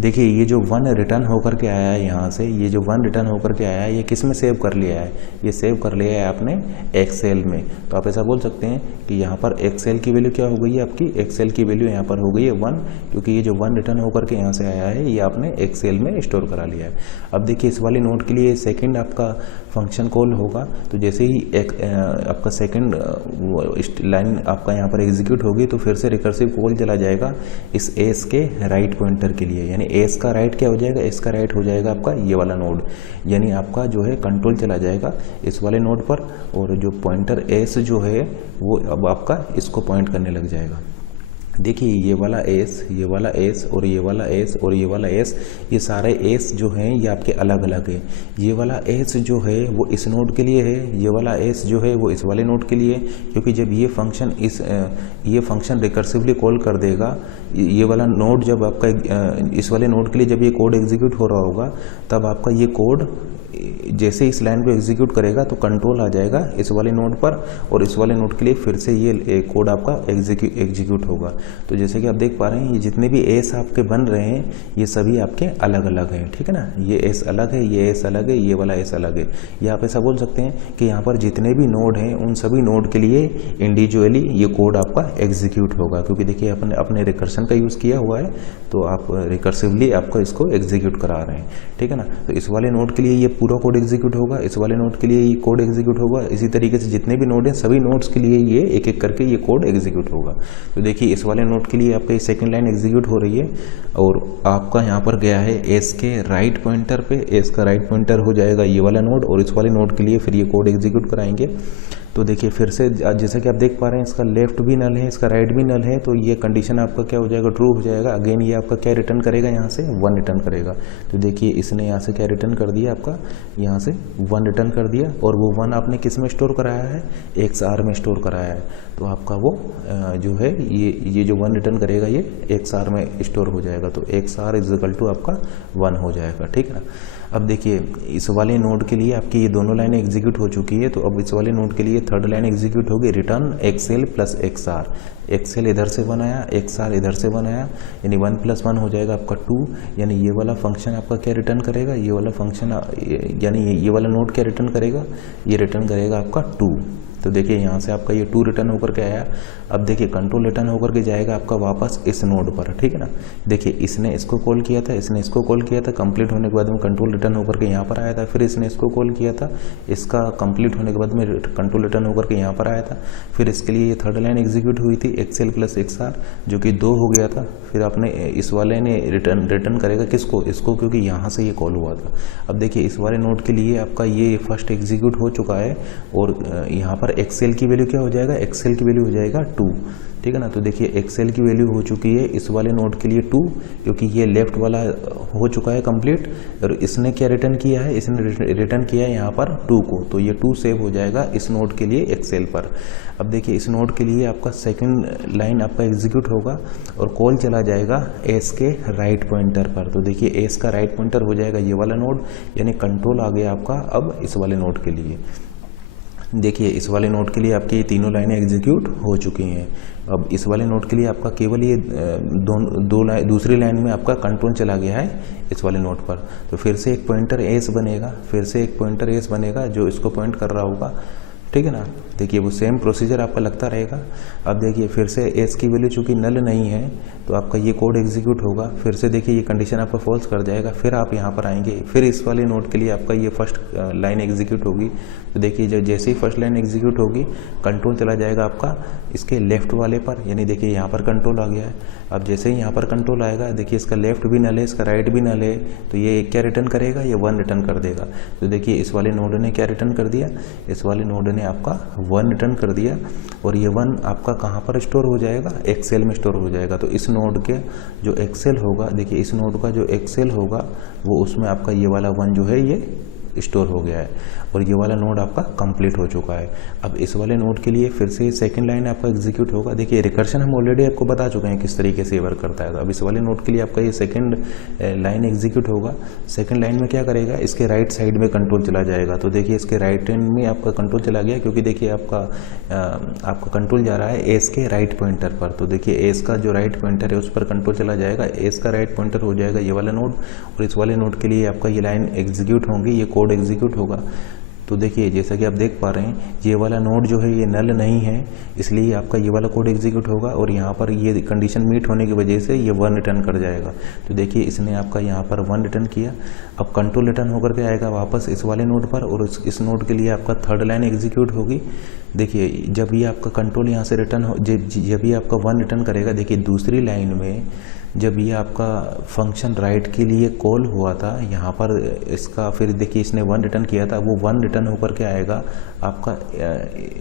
देखिए ये जो 1 रिटर्न होकर के आया है यहाँ से, ये जो 1 रिटर्न होकर के आया है ये किस में सेव कर लिया है, ये सेव कर लिया है आपने एक्सेल में। तो आप ऐसा बोल सकते हैं कि यहाँ पर एक्सेल की वैल्यू क्या हो गई है आपकी, एक्सेल की वैल्यू यहाँ पर हो गई है 1, क्योंकि ये जो 1 रिटर्न होकर के यहाँ से आया है ये आपने एक्सेल में स्टोर करा लिया है। अब देखिए इस वाले नोड के लिए सेकेंड आपका फंक्शन कॉल होगा, तो जैसे ही आपका सेकेंड लाइन आपका यहाँ पर एग्जीक्यूट होगी तो फिर से रिकर्सिव कॉल चला जाएगा इस एस के राइट पॉइंटर के लिए, यानी एस का राइट क्या हो जाएगा, एस का राइट हो जाएगा आपका ये वाला नोड, यानी आपका जो है कंट्रोल चला जाएगा इस वाले नोड पर और जो पॉइंटर एस जो है वो अब आपका इसको पॉइंट करने लग जाएगा। देखिए ये वाला एस, ये वाला एस और ये वाला एस और ये वाला एस, ये सारे एस जो हैं ये आपके अलग अलग है। ये वाला एस जो है वो इस नोड के लिए है, ये वाला एस जो है वो इस वाले नोड के लिए, क्योंकि जब ये फंक्शन रिकर्सिवली कॉल कर देगा, ये वाला नोड जब आपका इस वाले नोड के लिए जब ये कोड एग्जीक्यूट हो रहा होगा तब आपका ये कोड जैसे इस लाइन को एग्जीक्यूट करेगा तो कंट्रोल आ जाएगा इस वाले नोड पर और इस वाले नोड के लिए फिर से ये कोड आपका एग्जीक्यूट होगा। तो जैसे कि आप देख पा रहे हैं ये जितने भी एस आपके बन रहे हैं ये सभी आपके अलग अलग हैं, ठीक है ना। ये एस अलग है, ये एस अलग है, ये वाला एस अलग है। ये आप ऐसा बोल सकते हैं कि यहाँ पर जितने भी नोड हैं उन सभी नोड के लिए इंडिविजुअली ये कोड आपका एग्जीक्यूट होगा, क्योंकि देखिए अपने रिकर्सन का यूज़ किया हुआ है तो आप रिकर्सिवली आपको इसको एग्जीक्यूट करा रहे हैं, ठीक है ना। तो इस वाले नोड के लिए ये पूरा कोड एग्जीक्यूट होगा, इस वाले नोड के लिए ये कोड एग्जीक्यूट होगा। इसी तरीके से जितने भी नोड हैं सभी नोड्स के लिए ये एक एक करके ये कोड एग्जीक्यूट होगा। तो देखिए इस वाले नोड के लिए आपका ये सेकंड लाइन एग्जीक्यूट हो रही है और आपका यहाँ पर गया है एस के राइट पॉइंटर पे, एस का राइट पॉइंटर हो जाएगा ये वाला नोड और इस वाले नोड के लिए फिर ये कोड एग्जीक्यूट कराएंगे। तो देखिए फिर से जैसा कि आप देख पा रहे हैं इसका लेफ्ट भी नल है, इसका राइट भी नल है, तो ये कंडीशन आपका क्या हो जाएगा, ट्रू हो जाएगा। अगेन ये आपका क्या रिटर्न करेगा, यहाँ से 1 रिटर्न करेगा। तो देखिए इसने यहाँ से क्या रिटर्न कर दिया, आपका यहाँ से 1 रिटर्न कर दिया, और वो 1 आपने किस में स्टोर कराया है, XR में स्टोर कराया है। तो आपका वो जो है ये जो 1 रिटर्न करेगा ये XR में स्टोर हो जाएगा। तो XR इज इक्वल टू आपका 1 हो जाएगा, ठीक है ना। अब देखिए इस वाले नोड के लिए आपकी ये दोनों लाइनें एग्जीक्यूट हो चुकी है, तो अब इस वाले नोड के लिए थर्ड लाइन एग्जीक्यूट होगी, return XL plus XR। XL इधर से 1 आया, XR इधर से 1 आया, यानी 1 + 1 हो जाएगा आपका 2। यानी ये वाला फंक्शन आपका क्या रिटर्न करेगा, ये वाला फंक्शन यानी ये वाला नोड क्या रिटर्न करेगा, ये रिटर्न करेगा आपका 2। तो देखिए यहाँ से आपका ये 2 रिटर्न होकर के आया। अब देखिए कंट्रोल रिटर्न होकर के जाएगा आपका वापस इस नोड पर, ठीक है ना। देखिए इसने इसको कॉल किया था, इसने इसको कॉल किया था, कंप्लीट होने के बाद में कंट्रोल रिटर्न होकर के यहाँ पर आया था। फिर इसने इसको कॉल किया था, इसका कंप्लीट होने के बाद में कंट्रोल रिटर्न होकर के यहाँ पर आया था। फिर इसके लिए ये थर्ड लाइन एग्जीक्यूट हुई थी, XL प्लस XR, जो कि 2 हो गया था। फिर आपने इस वाले ने रिटर्न करेगा किसको, इसको, क्योंकि यहाँ से ये कॉल हुआ था। अब देखिए इस वाले नोड के लिए आपका ये फर्स्ट एग्जीक्यूट हो चुका है, और यहाँ पर XL की वैल्यू क्या हो जाएगा, XL की वैल्यू हो जाएगा 2, ठीक है ना। तो देखिए XL की वैल्यू हो चुकी है इस वाले नोड के लिए 2, क्योंकि ये लेफ्ट वाला हो चुका है कंप्लीट, और इसने क्या रिटर्न किया है, इसने रिटर्न किया है यहाँ पर 2 को। तो ये 2 सेव हो जाएगा इस नोड के लिए XL पर। अब देखिए इस नोड के लिए आपका सेकंड लाइन आपका एग्जीक्यूट होगा, और कॉल चला जाएगा S के राइट पॉइंटर पर। तो देखिए S का राइट पॉइंटर हो जाएगा ये वाला नोड, यानी कंट्रोल आ गया आपका अब इस वाले नोड के लिए। देखिए इस वाले नोड के लिए आपकी ये तीनों लाइनें एग्जीक्यूट हो चुकी हैं। अब इस वाले नोड के लिए आपका केवल ये दूसरी लाइन में आपका कंट्रोल चला गया है इस वाले नोड पर। तो फिर से एक पॉइंटर S बनेगा, फिर से एक पॉइंटर S बनेगा जो इसको पॉइंट कर रहा होगा, ठीक है ना। देखिए वो सेम प्रोसीजर आपका लगता रहेगा। अब देखिए फिर से S की वैल्यू चूंकि नल नहीं है, तो आपका ये कोड एग्जीक्यूट होगा। फिर से देखिए ये कंडीशन आपका फॉल्स कर जाएगा, फिर आप यहाँ पर आएंगे, फिर इस वाले नोड के लिए आपका ये फर्स्ट लाइन एग्जीक्यूट होगी। तो देखिए जब जैसे ही फर्स्ट लाइन एग्जीक्यूट होगी, कंट्रोल चला जाएगा आपका इसके लेफ्ट वाले पर, यानी देखिए यहाँ पर कंट्रोल आ गया है। अब जैसे ही यहाँ पर कंट्रोल आएगा, देखिए इसका लेफ्ट भी नल है, इसका राइट भी नल है, तो ये क्या रिटर्न करेगा, ये 1 रिटर्न कर देगा। तो देखिए इस वाले नोड ने क्या रिटर्न कर दिया, इस वाले नोड ने आपका 1 रिटर्न कर दिया, और ये 1 आपका कहाँ पर स्टोर हो जाएगा, XL में स्टोर हो जाएगा। तो इस नोड के जो XL होगा, देखिए इस नोड का जो XL होगा वो उसमें आपका ये वाला 1 जो है ये स्टोर हो गया है, और ये वाला नोड आपका कंप्लीट हो चुका है। अब इस वाले नोड के लिए फिर से सेकंड लाइन आपका एग्जीक्यूट होगा। देखिए रिकर्शन हम ऑलरेडी आपको बता चुके हैं किस तरीके से वर्क करता है। तो अब इस वाले नोड के लिए आपका ये सेकंड लाइन एग्जीक्यूट होगा। सेकंड लाइन में क्या करेगा, इसके राइट साइड में कंट्रोल चला जाएगा। तो देखिए इसके राइट हैंड में आपका कंट्रोल चला गया, क्योंकि देखिए आपका कंट्रोल जा रहा है एस के राइट पॉइंटर पर। तो देखिए एस का जो राइट पॉइंटर है उस पर कंट्रोल चला जाएगा, एस का राइट पॉइंटर हो जाएगा ये वाला नोड, और इस वाले नोड के लिए आपका ये लाइन एग्जीक्यूट होगी, ये कोड एग्जीक्यूट होगा। तो देखिए जैसा कि आप देख पा रहे हैं, ये वाला नोड जो है ये नल नहीं है, इसलिए आपका ये वाला कोड एग्जीक्यूट होगा, और यहाँ पर ये कंडीशन मीट होने की वजह से ये 1 रिटर्न कर जाएगा। तो देखिए इसने आपका यहाँ पर 1 रिटर्न किया। अब कंट्रोल रिटर्न होकर के आएगा वापस इस वाले नोड पर, और इस नोड के लिए आपका थर्ड लाइन एग्जीक्यूट होगी। देखिए जब ये आपका कंट्रोल यहाँ से रिटर्न हो, जब ये आपका 1 रिटर्न करेगा, देखिए दूसरी लाइन में जब ये आपका फंक्शन राइट के लिए कॉल हुआ था यहाँ पर इसका, फिर देखिए इसने 1 रिटर्न किया था, वो 1 रिटर्न होकर के आएगा आपका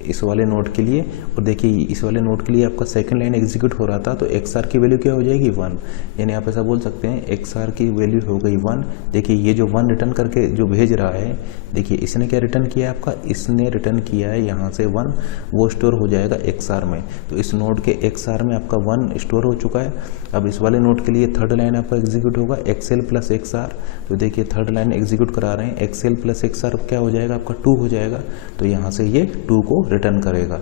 इस वाले नोड के लिए। और देखिए इस वाले नोड के लिए आपका सेकंड लाइन एग्जीक्यूट हो रहा था, तो XR की वैल्यू क्या हो जाएगी 1, यानी आप ऐसा बोल सकते हैं XR की वैल्यू हो गई 1। देखिए ये जो 1 रिटर्न करके जो भेज रहा है, देखिए इसने क्या रिटर्न किया आपका, इसने रिटर्न किया है यहाँ से 1, वो स्टोर हो जाएगा XR में। तो इस नोड के XR में आपका 1 स्टोर हो चुका है। अब इस वाले नोड के लिए थर्ड लाइन आपका एग्जीक्यूट होगा XL प्लस XR। तो देखिए थर्ड लाइन एग्जीक्यूट करा रहे हैं, XL प्लस XR क्या हो जाएगा आपका 2 हो जाएगा। तो यहाँ से ये 2 को रिटर्न करेगा।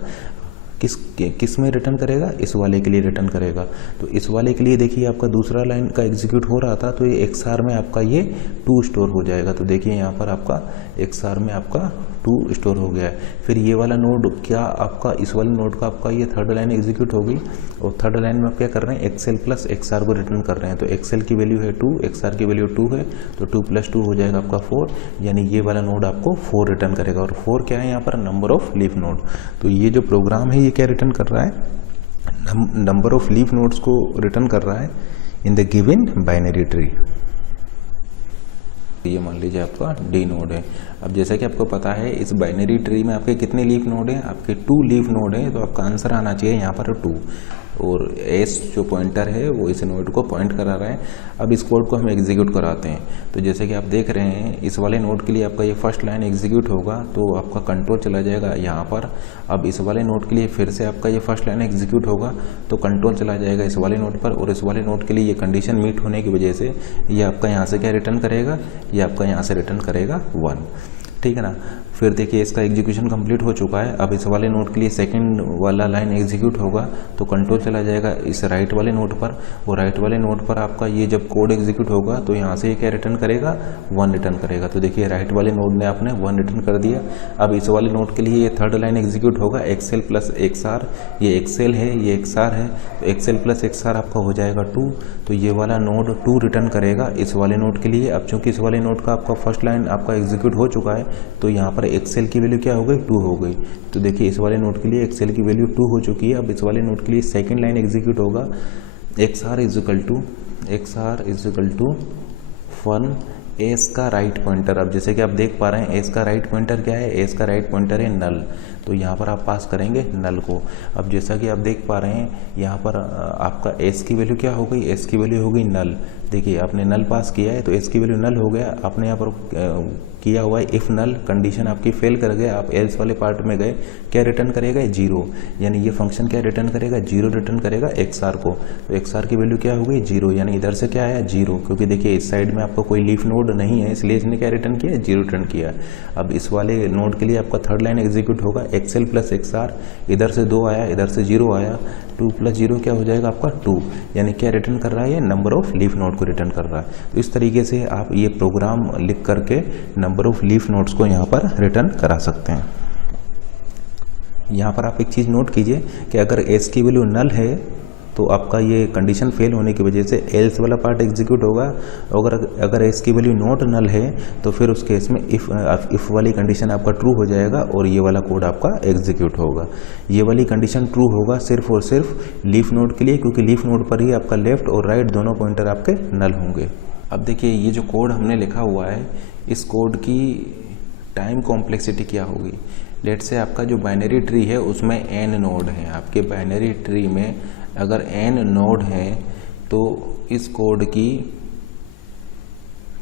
किस में रिटर्न करेगा, इस वाले के लिए रिटर्न करेगा। तो इस वाले के लिए देखिए आपका दूसरा लाइन का एग्जीक्यूट हो रहा था, तो ये XR में आपका ये 2 स्टोर हो जाएगा। तो देखिए यहाँ पर आपका XR में आपका 2 स्टोर हो गया है। फिर ये वाला नोड क्या आपका, इस वाले नोड का आपका ये थर्ड लाइन एग्जीक्यूट हो गई, और थर्ड लाइन में आप क्या कर रहे हैं, XL प्लस XR को रिटर्न कर रहे हैं। तो XL की वैल्यू है 2, XR की वैल्यू 2 है, तो 2 + 2 हो जाएगा आपका 4, यानी ये वाला नोड आपको 4 रिटर्न करेगा। और 4 क्या है यहाँ पर, नंबर ऑफ लीफ नोड। तो ये जो प्रोग्राम है ये क्या रिटर्न कर रहा है, नंबर ऑफ लीफ नोड्स को रिटर्न कर रहा है इन द गिवन बाइनरी ट्री। ये मान लीजिए आपका डी नोड है। अब जैसा कि आपको पता है इस बाइनरी ट्री में आपके कितने लीफ नोड हैं, आपके 2 लीफ नोड हैं, तो आपका आंसर आना चाहिए यहाँ पर 2, और एस जो पॉइंटर है वो इस नोड को पॉइंट करा रहा है। अब इस कोड को हम एग्जीक्यूट कराते हैं, तो जैसे कि आप देख रहे हैं इस वाले नोड के लिए आपका ये फर्स्ट लाइन एग्जीक्यूट होगा तो आपका कंट्रोल चला जाएगा यहाँ पर। अब इस वाले नोड के लिए फिर से आपका ये फर्स्ट लाइन एग्जीक्यूट होगा तो कंट्रोल चला जाएगा इस वाले नोड पर, और इस वाले नोड के लिए ये कंडीशन मीट होने की वजह से ये आपका यहाँ से क्या रिटर्न करेगा, ये आपका यहाँ से रिटर्न करेगा 1, ठीक है ना। फिर देखिए इसका एग्जीक्यूशन कंप्लीट हो चुका है। अब इस वाले नोड के लिए सेकंड वाला लाइन एग्जीक्यूट होगा तो कंट्रोल चला जाएगा इस राइट वाले नोड पर, और राइट वाले नोड पर आपका ये जब कोड एग्जीक्यूट होगा तो यहाँ से ये क्या रिटर्न करेगा, 1 रिटर्न करेगा। तो देखिए राइट वाले नोड ने आपने 1 रिटर्न कर दिया। अब इस वाले नोड के लिए ये थर्ड लाइन एग्जीक्यूट होगा एक्सेल प्लस एक्सआर, ये एक्सेल है ये एक्सआर है, तो एक्सेल प्लस एक्सआर आपका हो जाएगा 2, तो ये वाला नोड 2 रिटर्न करेगा इस वाले नोड के लिए। अब चूंकि इस वाले नोड का आपका फर्स्ट लाइन आपका एग्जीक्यूट हो चुका है तो यहाँ पर एक्सेल की वैल्यू क्या हो गई, 2 हो गई। तो देखिए इस वाले नोड के लिए एक्सेल की वैल्यू 2 हो चुकी है। अब इस वाले नोड के लिए सेकंड लाइन एग्जीक्यूट होगा X R is equal to 1 S का राइट पॉइंटर। अब जैसे कि आप देख पा रहे हैं एस का राइट पॉइंटर क्या है, एस का राइट पॉइंटर है नल, तो यहाँ पर आप पास करेंगे नल को। अब जैसा कि आप देख पा रहे हैं यहाँ पर आपका एस की वैल्यू क्या हो गई, एस की वैल्यू हो गई नल। देखिए आपने नल पास किया है तो एस की वैल्यू नल हो गया। आपने यहाँ पर किया हुआ है इफ नल, कंडीशन आपकी फेल कर गए, आप एल्स वाले पार्ट में गए, क्या रिटर्न करेगा 0, यानी ये फंक्शन क्या रिटर्न करेगा 0 रिटर्न करेगा एक्सआर को। तो एक्सआर की वैल्यू क्या हो गई 0, यानी इधर से क्या आया 0, क्योंकि देखिए इस साइड में आपको कोई लीफ नोड नहीं है इसलिए इसने क्या रिटर्न किया 0 रिटर्न किया। अब इस वाले नोड के लिए आपका थर्ड लाइन एग्जीक्यूट होगा एक्सेल प्लस एक्सआर, इधर से 2 आया इधर से 0 आया, 2 + 0 क्या हो जाएगा आपका 2, यानी क्या रिटर्न कर रहा है ये नंबर ऑफ लीफ नोड को रिटर्न कर रहा है। तो इस तरीके से आप ये प्रोग्राम लिख करके नंबर ऑफ लीफ नोड्स को यहाँ पर रिटर्न करा सकते हैं। यहाँ पर आप एक चीज़ नोट कीजिए कि अगर एस की वैल्यू नल है तो आपका ये कंडीशन फेल होने की वजह से एल्स वाला पार्ट एग्जीक्यूट होगा, और अगर एस की वैल्यू नॉट नल है तो फिर उस केस में इफ़ वाली कंडीशन आपका ट्रू हो जाएगा और ये वाला कोड आपका एग्जीक्यूट होगा। ये वाली कंडीशन ट्रू होगा सिर्फ और सिर्फ लीफ नोड के लिए, क्योंकि लीफ नोड पर ही आपका लेफ्ट और राइट दोनों पॉइंटर आपके नल होंगे। अब देखिए ये जो कोड हमने लिखा हुआ है इस कोड की टाइम कॉम्प्लेक्सिटी क्या होगी। लेट से आपका जो बाइनरी ट्री है उसमें n नोड है, आपके बाइनरी ट्री में अगर n नोड हैं तो इस कोड की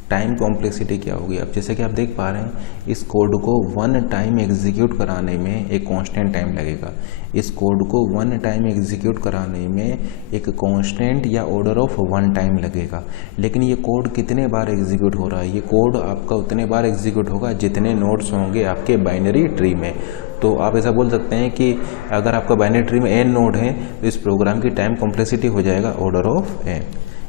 टाइम कॉम्प्लेक्सिटी क्या होगी। अब जैसे कि आप देख पा रहे हैं इस कोड को 1 टाइम एग्जीक्यूट कराने में एक कांस्टेंट टाइम लगेगा। इस कोड को 1 टाइम एग्जीक्यूट कराने में एक कांस्टेंट या ऑर्डर ऑफ 1 टाइम लगेगा। लेकिन ये कोड कितने बार एग्जीक्यूट हो रहा है, ये कोड आपका उतने बार एग्जीक्यूट होगा जितने नोड्स होंगे आपके बाइनरी ट्री में। तो आप ऐसा बोल सकते हैं कि अगर आपका बाइनरी ट्री में n नोड है तो इस प्रोग्राम की टाइम कॉम्प्लेक्सिटी हो जाएगा ऑर्डर ऑफ n,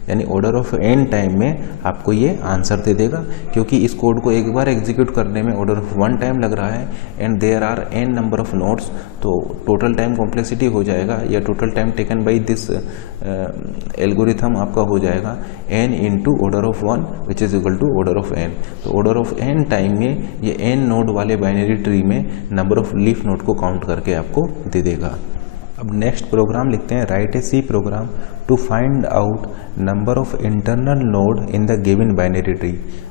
यानी ऑर्डर ऑफ n टाइम में आपको ये आंसर दे देगा, क्योंकि इस कोड को एक बार एग्जीक्यूट करने में ऑर्डर ऑफ 1 टाइम लग रहा है and there are n number of nodes. तो टोटल टाइम कॉम्प्लेक्सिटी हो जाएगा या total time taken by this algorithm आपका हो जाएगा n into order of 1 which is equal to order of n। तो ऑर्डर ऑफ n टाइम में ये n नोड वाले बाइनरी ट्री में नंबर ऑफ लीफ नोड को काउंट करके आपको दे देगा। अब नेक्स्ट प्रोग्राम लिखते हैं, write a C program to find out number of internal node in the given binary tree.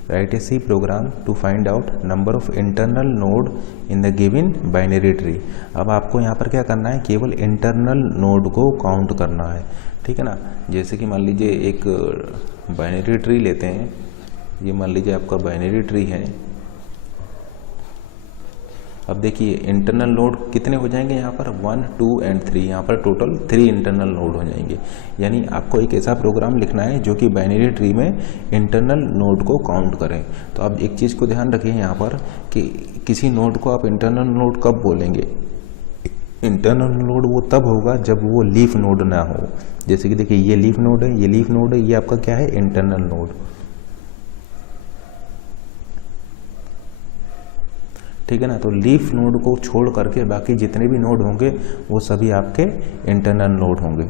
Write a C program to find out number of internal node in the given binary tree. अब आपको यहाँ पर क्या करना है, केवल internal node को count करना है, ठीक है ना। जैसे कि मान लीजिए एक बाइनरी ट्री लेते हैं, ये मान लीजिए आपका बाइनरी ट्री है। अब देखिए इंटरनल नोड कितने हो जाएंगे यहाँ पर 1, 2 एंड 3, यहाँ पर टोटल 3 इंटरनल नोड हो जाएंगे। यानी आपको एक ऐसा प्रोग्राम लिखना है जो कि बाइनरी ट्री में इंटरनल नोड को काउंट करें। तो आप एक चीज़ को ध्यान रखिए यहाँ पर कि किसी नोड को आप इंटरनल नोड कब बोलेंगे, इंटरनल नोड वो तब होगा जब वो लीफ नोड ना हो। जैसे कि देखिए ये लीफ नोड है, ये लीफ नोड है, ये आपका क्या है इंटरनल नोड, ठीक है ना। तो लीफ नोड को छोड़ करके बाकी जितने भी नोड होंगे वो सभी आपके इंटरनल नोड होंगे।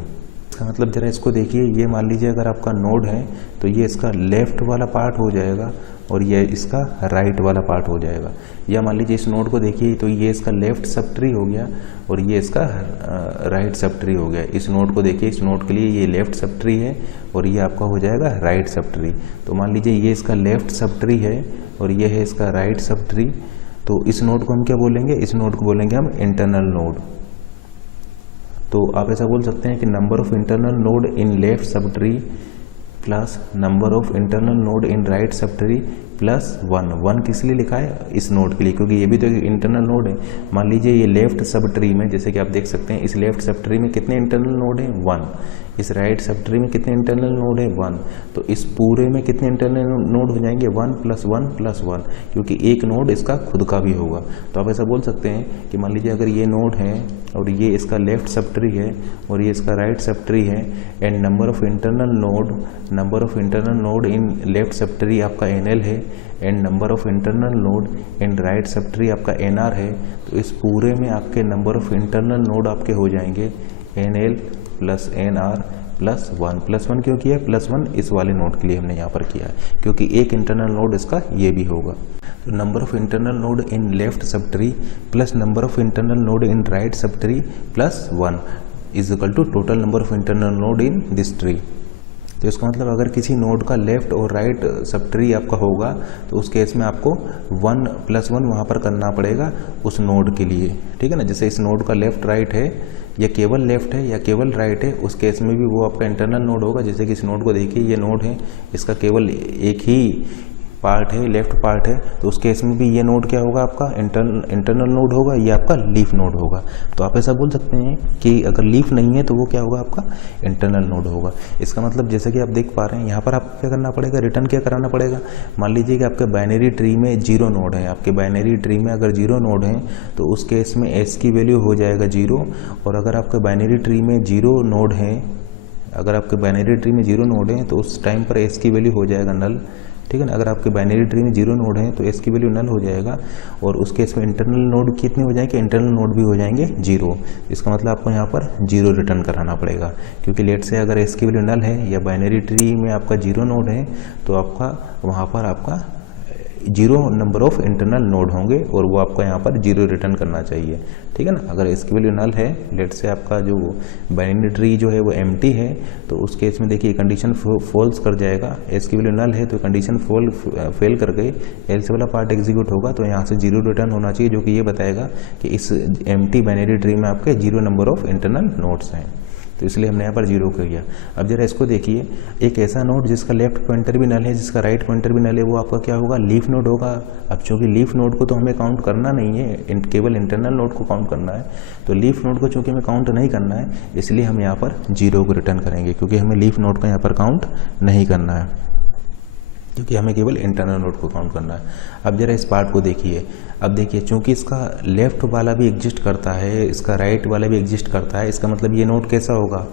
इसका मतलब जरा इसको देखिए, ये मान लीजिए अगर आपका नोड है तो ये इसका लेफ्ट वाला पार्ट हो जाएगा और ये इसका राइट वाला पार्ट हो जाएगा। या मान लीजिए इस नोड को देखिए तो ये इसका लेफ्ट सब ट्री हो गया और ये इसका राइट सब ट्री हो गया। इस नोड को देखिए, इस नोड के लिए ये लेफ्ट सब ट्री है और ये आपका हो जाएगा राइट सब ट्री। तो मान लीजिए ये इसका लेफ्ट सब ट्री है और ये है इसका राइट सब ट्री। तो इस नोड को हम क्या बोलेंगे, इस नोड को बोलेंगे हम इंटरनल नोड। तो आप ऐसा बोल सकते हैं कि number of internal node in left sub tree plus number of internal node in right sub tree plus 1 किस लिए लिखा है, इस नोड के लिए, क्योंकि ये भी तो इंटरनल नोड है। मान लीजिए ये लेफ्ट सब ट्री में, जैसे कि आप देख सकते हैं, इस लेफ्ट सब ट्री में कितने इंटरनल नोड है 1, इस राइट सब ट्री में कितने इंटरनल नोड है 1, तो इस पूरे में कितने इंटरनल नोड हो जाएंगे 1 + 1 + 1, क्योंकि एक नोड इसका खुद का भी होगा। तो आप ऐसा बोल सकते हैं कि मान लीजिए अगर ये नोड है और ये इसका लेफ्ट सब ट्री है और ये इसका राइट सब ट्री है and number of internal node in left sub tree आपका NL है and number of internal node in right sub tree आपका NR है। तो इस पूरे में आपके नंबर ऑफ इंटरनल नोड आपके हो जाएंगे NL + NR + 1 + 1 क्यों किया है, +1 इस वाले नोड के लिए हमने यहाँ पर किया है क्योंकि एक इंटरनल नोड इसका ये भी होगा। तो number of internal node in left sub tree plus number of internal node in right sub tree plus 1 = total number of internal node in this tree. तो इसका मतलब अगर किसी नोड का लेफ्ट और राइट सब ट्री आपका होगा तो उस केस में आपको 1 + 1 वहाँ पर करना पड़ेगा उस नोड के लिए, ठीक है ना। जैसे इस नोड का लेफ्ट राइट है या केवल लेफ्ट है या केवल राइट है, उस केस में भी वो आपका इंटरनल नोड होगा। जैसे कि इस नोड को देखिए, ये नोड है, इसका केवल एक ही पार्ट है, लेफ्ट पार्ट है, तो उस केस में भी ये नोड क्या होगा आपका इंटरनल नोड होगा, ये आपका लीफ नोड होगा। तो आप ऐसा बोल सकते हैं कि अगर लीफ नहीं है तो वो क्या होगा आपका इंटरनल नोड होगा। इसका मतलब जैसे कि आप देख पा रहे हैं यहाँ पर आपको क्या करना पड़ेगा, रिटर्न क्या कराना पड़ेगा। मान लीजिए कि आपके बाइनरी ट्री में 0 नोड है, आपके बाइनरी ट्री में अगर 0 नोड है तो उस केस में S की वैल्यू हो जाएगा 0। और अगर आपके बाइनरी ट्री में 0 नोड है, अगर आपके बाइनरी ट्री में 0 नोड है तो उस टाइम पर S की वैल्यू हो जाएगा नल, ठीक है ना। अगर आपके बाइनरी ट्री में 0 नोड है तो S की वैल्यू नल हो जाएगा और उस केस में इंटरनल नोड कितने हो जाएंगे, इंटरनल नोड भी हो जाएंगे 0। इसका मतलब आपको यहाँ पर 0 रिटर्न कराना पड़ेगा क्योंकि लेट से अगर S की वैल्यू नल है या बाइनरी ट्री में आपका 0 नोड है तो आपका वहाँ पर आपका 0 नंबर ऑफ इंटरनल नोड होंगे और वो आपका यहाँ पर 0 रिटर्न करना चाहिए, ठीक है ना। अगर इसकी वैल्यू नल है, लेट से आपका जो बाइनरी ट्री जो है वो एम्प्टी है, तो उस केस में देखिए कंडीशन फॉल्स कर जाएगा। इसकी वैल्यू नल है तो कंडीशन फेल कर गई, एल्स वाला पार्ट एग्जीक्यूट होगा तो यहाँ से 0 रिटर्न होना चाहिए, जो कि ये बताएगा कि इस एम्प्टी बाइनरी ट्री में आपके 0 नंबर ऑफ इंटरनल नोड्स हैं। तो इसलिए हमने यहाँ पर 0 किया। अब जरा इसको देखिए, एक ऐसा नोड जिसका लेफ्ट पॉइंटर भी नल है, जिसका राइट पॉइंटर भी नल है, वो आपका क्या होगा, लीफ नोड होगा। अब चूंकि लीफ नोड को तो हमें काउंट करना नहीं है, केवल इंटरनल नोड को काउंट करना है, तो लीफ नोड को चूंकि हमें काउंट नहीं करना है इसलिए हम यहाँ पर 0 को रिटर्न करेंगे, क्योंकि हमें लीफ नोड का यहाँ पर काउंट नहीं करना है, क्योंकि हमें केवल इंटरनल नोड को काउंट करना है। अब जरा इस पार्ट को देखिए। अब देखिए, चूंकि इसका लेफ्ट वाला भी एग्जिस्ट करता है, इसका राइट वाला भी एग्जिस्ट करता है, इसका मतलब ये नोड कैसा होगा,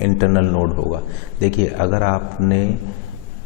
इंटरनल नोड होगा। देखिए, अगर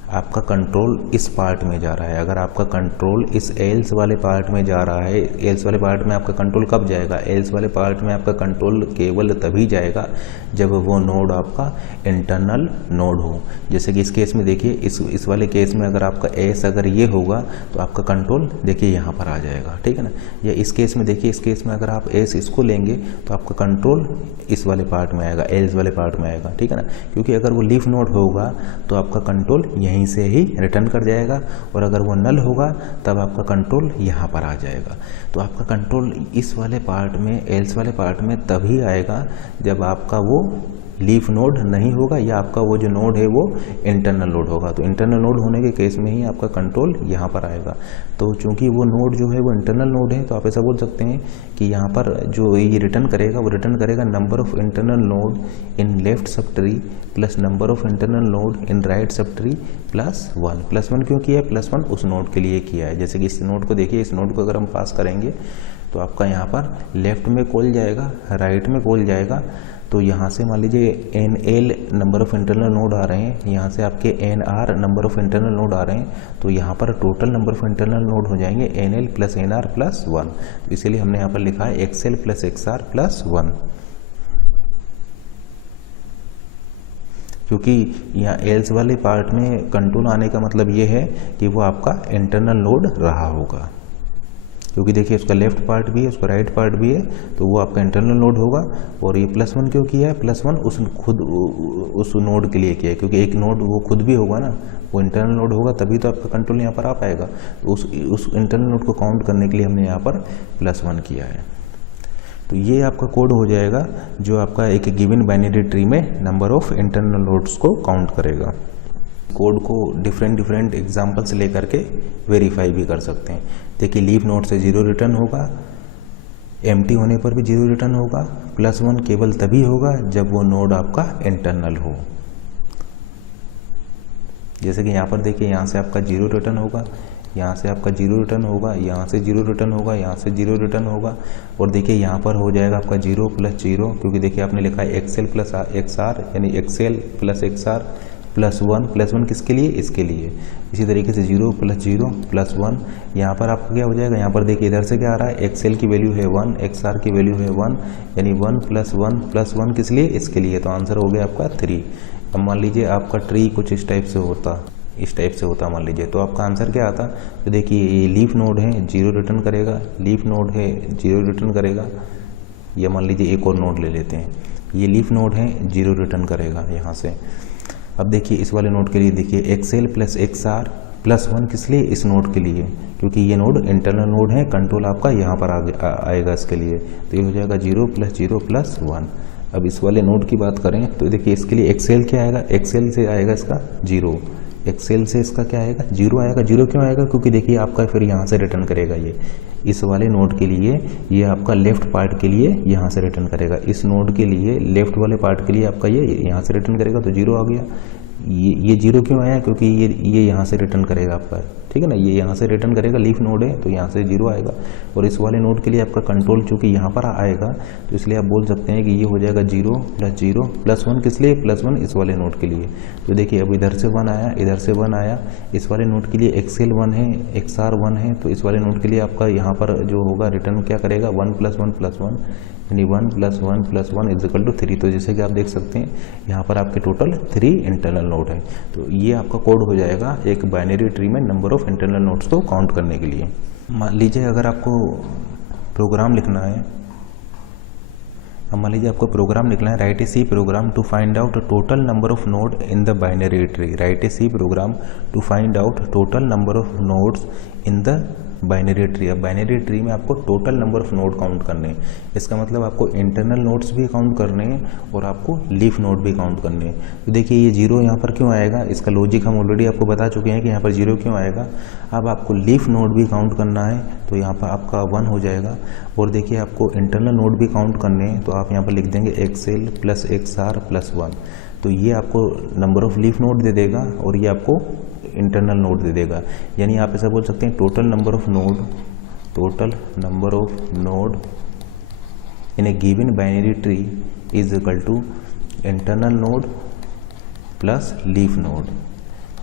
आपका कंट्रोल इस पार्ट में जा रहा है, अगर आपका कंट्रोल इस एल्स वाले पार्ट में जा रहा है, एल्स वाले पार्ट में आपका कंट्रोल कब जाएगा, एल्स वाले पार्ट में आपका कंट्रोल केवल तभी जाएगा जब वो नोड आपका इंटरनल नोड हो। जैसे कि इस केस में देखिए, इस वाले केस में अगर आपका एस अगर ये होगा तो आपका कंट्रोल देखिए यहाँ पर आ जाएगा, ठीक है ना। या इस केस में देखिए, इस केस में अगर आप एस इसको लेंगे तो आपका कंट्रोल इस वाले पार्ट में आएगा, एल्स वाले पार्ट में आएगा, ठीक है ना। क्योंकि अगर वो लीफ नोड होगा तो आपका कंट्रोल यहीं से ही रिटर्न कर जाएगा और अगर वो नल होगा तब आपका कंट्रोल यहाँ पर आ जाएगा। तो आपका कंट्रोल इस वाले पार्ट में, एल्स वाले पार्ट में तभी आएगा जब आपका वो लीफ नोड नहीं होगा या आपका वो जो नोड है वो इंटरनल नोड होगा। तो इंटरनल नोड होने के केस में ही आपका कंट्रोल यहाँ पर आएगा। तो चूंकि वो नोड जो है वो इंटरनल नोड है, तो आप ऐसा बोल सकते हैं कि यहाँ पर जो ये रिटर्न करेगा वो रिटर्न करेगा number of internal node in left sub tree plus number of internal node in right sub tree plus 1। Plus 1 क्यों किया है, प्लस 1 उस नोड के लिए किया है। जैसे कि इस नोड को देखिए, इस नोड को अगर हम पास करेंगे तो आपका यहाँ पर लेफ्ट में कॉल जाएगा, राइट में कॉल जाएगा। तो यहाँ से मान लीजिए NL number of internal node आ रहे हैं, यहाँ से आपके NR number of internal node आ रहे हैं, तो यहाँ पर total number of internal node हो जाएंगे NL + NR + 1। तो इसीलिए हमने यहाँ पर लिखा है XL + XR + 1। क्योंकि यहाँ एल्स वाले पार्ट में कंट्रोल आने का मतलब ये है कि वो आपका इंटरनल नोड रहा होगा, क्योंकि देखिए उसका लेफ्ट पार्ट भी है, उसका राइट पार्ट भी है, तो वो आपका इंटरनल नोड होगा। और ये +1 क्यों किया है? +1 उस नोड के लिए किया है, क्योंकि एक नोड वो खुद भी होगा ना, वो इंटरनल नोड होगा तभी तो आपका कंट्रोल यहाँ पर आ पाएगा। तो उस इंटरनल नोड को काउंट करने के लिए हमने यहाँ पर +1 किया है। तो ये आपका कोड हो जाएगा जो आपका एक गिवन बाइनरी ट्री में नंबर ऑफ इंटरनल नोड्स को काउंट करेगा। कोड को डिफरेंट एग्जाम्पल्स लेकर के वेरीफाई भी कर सकते हैं। देखिए लीफ नोड से 0 रिटर्न होगा, एम्प्टी होने पर भी 0 रिटर्न होगा, +1 केवल तभी होगा जब वो नोड आपका इंटरनल हो। जैसे कि यहाँ पर देखिए यहाँ से आपका 0 रिटर्न होगा, यहाँ से आपका 0 रिटर्न होगा, यहाँ से 0 रिटर्न होगा, यहाँ से 0 रिटर्न होगा। और देखिए यहाँ पर हो जाएगा आपका 0 + 0, क्योंकि देखिए आपने लिखा है एक्सेल + XR, यानी एक्सेल + XR +1 किसके लिए? इसके लिए। इसी तरीके से 0 + 0 +1, यहाँ पर आपका क्या हो जाएगा? यहाँ पर देखिए इधर से क्या आ रहा है? एक्सेल की वैल्यू है 1, XR की वैल्यू है 1, यानी 1 + 1 किस लिए? इसके लिए। तो आंसर हो गया आपका 3। अब मान लीजिए आपका ट्री कुछ इस टाइप से होता मान लीजिए, तो आपका आंसर क्या आता? तो देखिए ये लीफ नोड है, 0 रिटर्न करेगा, लीफ नोड है 0 रिटर्न करेगा, या मान लीजिए एक और नोड ले लेते हैं, ये लीफ नोड है 0 रिटर्न करेगा यहाँ से। अब देखिए इस वाले नोड के लिए देखिए एक्सेल + XR +1 किस लिए? इस नोड के लिए, क्योंकि ये नोड इंटरनल नोड है, कंट्रोल आपका यहाँ पर आएगा इसके लिए। तो ये हो जाएगा 0 + 0 +1। अब इस वाले नोड की बात करें तो देखिए इसके लिए एक्सेल क्या आएगा? एक्सेल से आएगा इसका 0, एक्सेल से इसका क्या आएगा? 0 आएगा। 0 क्यों आएगा? क्योंकि देखिए आपका फिर यहाँ से रिटर्न करेगा ये, इस वाले नोड के लिए ये आपका लेफ्ट पार्ट के लिए यहाँ से रिटर्न करेगा, इस नोड के लिए लेफ्ट वाले पार्ट के लिए आपका ये यहाँ से रिटर्न करेगा, तो 0 आ गया। ये 0 क्यों आया? क्योंकि ये यहाँ से रिटर्न करेगा आपका, ठीक है ना, ये यहाँ से रिटर्न करेगा, लीफ नोड है तो यहाँ से 0 आएगा। और इस वाले नोड के लिए आपका कंट्रोल चूंकि यहाँ पर आएगा, तो इसलिए आप बोल सकते हैं कि ये हो जाएगा 0 + 0 +1 किस लिए? +1 इस वाले नोड के लिए। तो देखिए अब इधर से 1 आया, इधर से 1 आया, इस वाले नोड के लिए एक्सेल 1 है, XR 1 है, तो इस वाले नोड के लिए आपका यहाँ पर जो होगा रिटर्न क्या करेगा? 1 + 1 + 1, यानी 1 + 1 + 1 = 3। तो जैसे कि आप देख सकते हैं यहाँ पर आपके टोटल 3 इंटरनल नोड है। तो ये आपका कोड हो जाएगा एक बाइनरी ट्री में नंबर ऑफ इंटरनल नोड्स को काउंट करने के लिए। मान लीजिए अगर आपको प्रोग्राम लिखना है, अब मान लीजिए आपको प्रोग्राम लिखना है, write a C program to find out total number of node in the binary tree. Write a C program to find out total number of nodes in the binary tree. अब binary tree में आपको total number of node count करने हैं, इसका मतलब आपको internal nodes भी count करने हैं और आपको लीफ नोड भी काउंट करने हैं। तो देखिए ये 0 यहाँ पर क्यों आएगा? इसका लॉजिक हम ऑलरेडी आपको बता चुके हैं कि यहाँ पर 0 क्यों आएगा। अब आपको लीफ नोड भी काउंट करना है, तो यहाँ पर आपका 1 हो जाएगा। और देखिए आपको इंटरनल नोड भी काउंट करने हैं, तो आप यहाँ पर लिख देंगे एक्सेल + XR + 1। तो ये आपको नंबर ऑफ लीफ नोड दे देगा और ये आपको इंटरनल नोड दे देगा। यानी आप ऐसा बोल सकते हैं total number of node in a given binary tree is equal to internal node plus leaf node,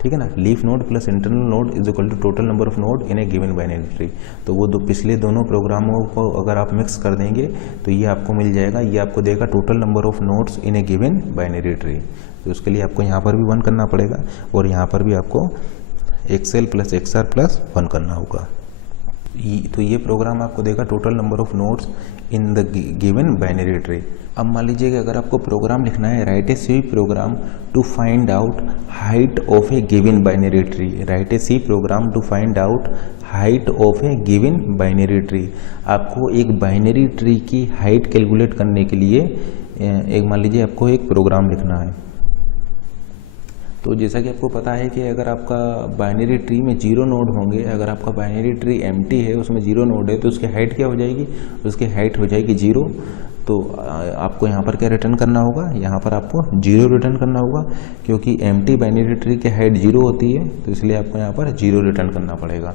ठीक है ना। Leaf node plus internal node is equal to total number of node in a given binary tree. तो वो पिछले दोनों प्रोग्रामों को अगर आप मिक्स कर देंगे तो ये आपको मिल जाएगा, ये आपको देगा total number of nodes in a given binary tree. तो उसके लिए आपको यहाँ पर भी 1 करना पड़ेगा और यहाँ पर भी आपको एक्सेल + XR + 1 करना होगा। तो ये प्रोग्राम आपको देगा total number of nodes in the given binary tree. अब मान लीजिए कि अगर आपको प्रोग्राम लिखना है, write a C program to find out height of a given binary tree. Write a C program to find out height of a given binary tree. आपको एक बाइनरी ट्री की हाइट कैलकुलेट करने के लिए एक मान लीजिए आपको एक प्रोग्राम लिखना है। तो जैसा कि आपको पता है कि अगर आपका बाइनरी ट्री में 0 नोड होंगे, अगर आपका बाइनरी ट्री एम्प्टी है, उसमें 0 नोड है, तो उसकी हाइट क्या हो जाएगी? उसकी हाइट हो जाएगी 0। तो आपको यहाँ पर क्या रिटर्न करना होगा? यहाँ पर आपको 0 रिटर्न करना होगा, क्योंकि एम्प्टी बाइनरी ट्री की हाइट 0 होती है, तो इसलिए आपको यहाँ पर 0 रिटर्न करना पड़ेगा।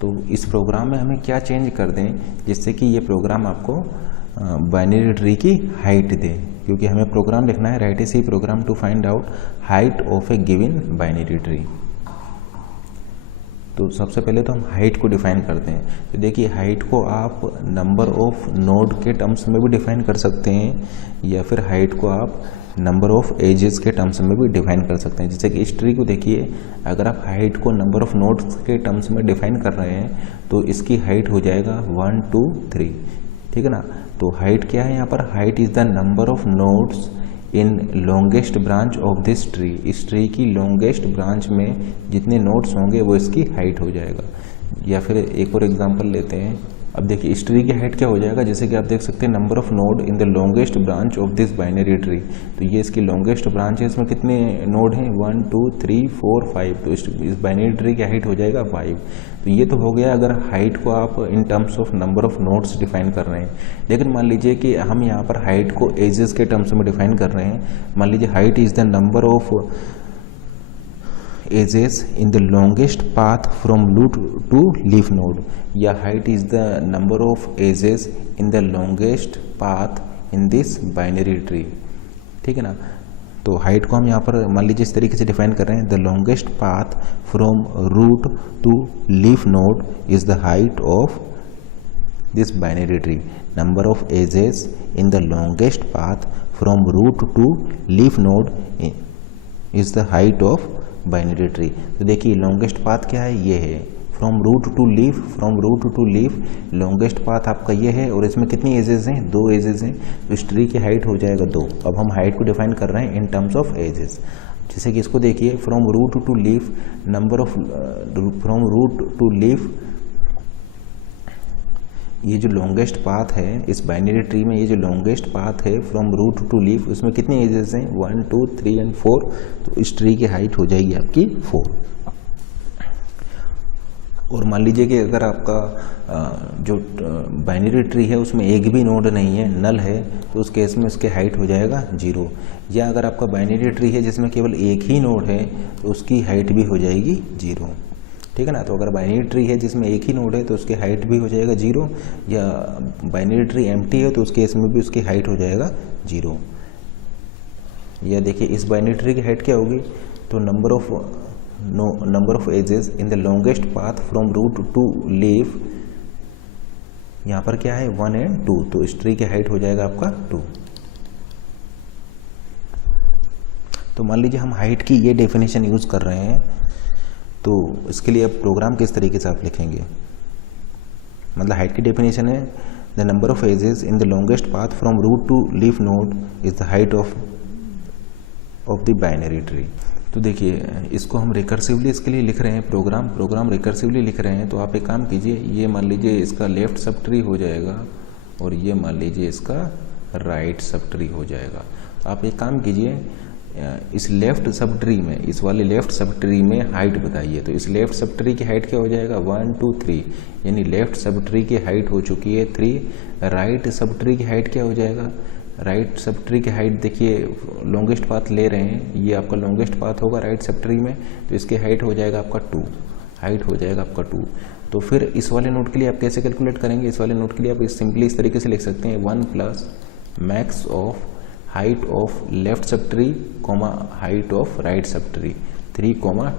तो इस प्रोग्राम में हमें क्या चेंज कर दें जिससे कि ये प्रोग्राम आपको बाइनरी ट्री की हाइट दे, क्योंकि हमें प्रोग्राम लिखना है, write a C program to find out height of a given binary tree. तो सबसे पहले तो हम हाइट को डिफाइन करते हैं। तो देखिए हाइट को आप नंबर ऑफ नोड के टर्म्स में भी डिफाइन कर सकते हैं, या फिर हाइट को आप नंबर ऑफ एजेस के टर्म्स में भी डिफाइन कर सकते हैं। जैसे कि इस ट्री को देखिए, अगर आप हाइट को नंबर ऑफ नोड्स के टर्म्स में डिफाइन कर रहे हैं तो इसकी हाइट हो जाएगा 1 2 3, ठीक है ना। तो हाइट क्या है यहाँ पर, height is the number of nodes in longest branch of this tree. इस ट्री की लॉन्गेस्ट ब्रांच में जितने नोड्स होंगे वो इसकी हाइट हो जाएगा। या फिर एक और एग्जांपल लेते हैं। अब देखिए इस ट्री की हाइट क्या हो जाएगा, जैसे कि आप देख सकते हैं number of node in the longest branch of this binary tree. तो ये इसकी लॉन्गेस्ट ब्रांच है, इसमें कितने नोड हैं 1 2 3 4 5। तो इस बाइनरी ट्री की हाइट हो जाएगा 5। तो ये तो हो गया अगर हाइट को आप in terms of number of nodes define कर रहे हैं। लेकिन मान लीजिए कि हम यहाँ पर हाइट को एजेस के टर्म्स में डिफाइन कर रहे हैं। मान लीजिए height is the number of edges in the longest path from root to leaf node, या height is the number of edges in the longest path in this binary tree, ठीक है ना। तो हाइट को हम यहाँ पर मान लीजिए इस तरीके से डिफाइन कर रहे हैं, the longest path from root to leaf node is the height of this binary tree. Number of edges in the longest path from root to leaf node is the height of binary tree. तो देखिए longest path क्या है, ये है from root to leaf. From root to leaf longest path आपका ये है, और इसमें कितनी एजेस हैं, 2 एजेस हैं। तो इस ट्री की हाइट हो जाएगा 2। अब हम हाइट को डिफाइन कर रहे हैं इन टर्म्स ऑफ एजेस। जैसे कि इसको देखिए, from root to leaf number of from root to leaf, ये जो लॉन्गेस्ट पाथ है इस बाइनरी ट्री में, ये जो लॉन्गेस्ट पाथ है फ्रॉम रूट टू लीफ, उसमें कितनी एजेस हैं 1 2 3 एंड 4। तो इस ट्री की हाइट हो जाएगी आपकी 4। और मान लीजिए कि अगर आपका जो बाइनरी ट्री है उसमें एक भी नोड नहीं है, नल है, तो उस केस में उसकी हाइट हो जाएगा 0। या अगर आपका बाइनरी ट्री है जिसमें केवल एक ही नोड है तो उसकी हाइट भी हो जाएगी 0, ठीक है ना। तो अगर बाइनरी ट्री है जिसमें एक ही नोड है तो उसकी हाइट भी हो जाएगा 0, या बाइनरी ट्री एम्प्टी है तो उस केस में भी उसकी हाइट हो जाएगा 0। या देखिए इस बाइनरी ट्री की हाइट क्या होगी, तो number of edges in the longest path from root to leaf, यहाँ पर क्या है 1 एंड 2। तो इस ट्री की हाइट हो जाएगा आपका 2। तो मान लीजिए हम हाइट की ये डेफिनेशन यूज कर रहे हैं, तो इसके लिए अब प्रोग्राम किस तरीके से आप लिखेंगे। मतलब हाइट की डेफिनेशन है the number of edges in the longest path from root to leaf node is the height of the binary tree. तो देखिए इसको हम रिकर्सिवली इसके लिए लिख रहे हैं, प्रोग्राम रिकर्सिवली लिख रहे हैं। तो आप एक काम कीजिए, ये मान लीजिए इसका लेफ्ट सब ट्री हो जाएगा और ये मान लीजिए इसका राइट सब ट्री हो जाएगा। तो आप एक काम कीजिए, इस लेफ्ट सब ट्री में, इस वाले लेफ्ट सब ट्री में हाइट बताइए। तो इस लेफ्ट सब ट्री की हाइट क्या हो जाएगा 1 2 3, यानी लेफ्ट सब ट्री की हाइट हो चुकी है 3। राइट सब ट्री की हाइट क्या हो जाएगा, राइट सब ट्री की हाइट देखिए लॉन्गेस्ट पाथ ले रहे हैं, ये आपका लॉन्गेस्ट पाथ होगा राइट सब ट्री में, तो इसकी हाइट हो जाएगा आपका 2, हाइट हो जाएगा आपका 2। तो फिर इस वाले नोड के लिए आप कैसे कैलकुलेट करेंगे, इस वाले नोड के लिए आप सिंपली इस तरीके से लिख सकते हैं 1 plus max of height of left sub tree comma height of right sub tree 3,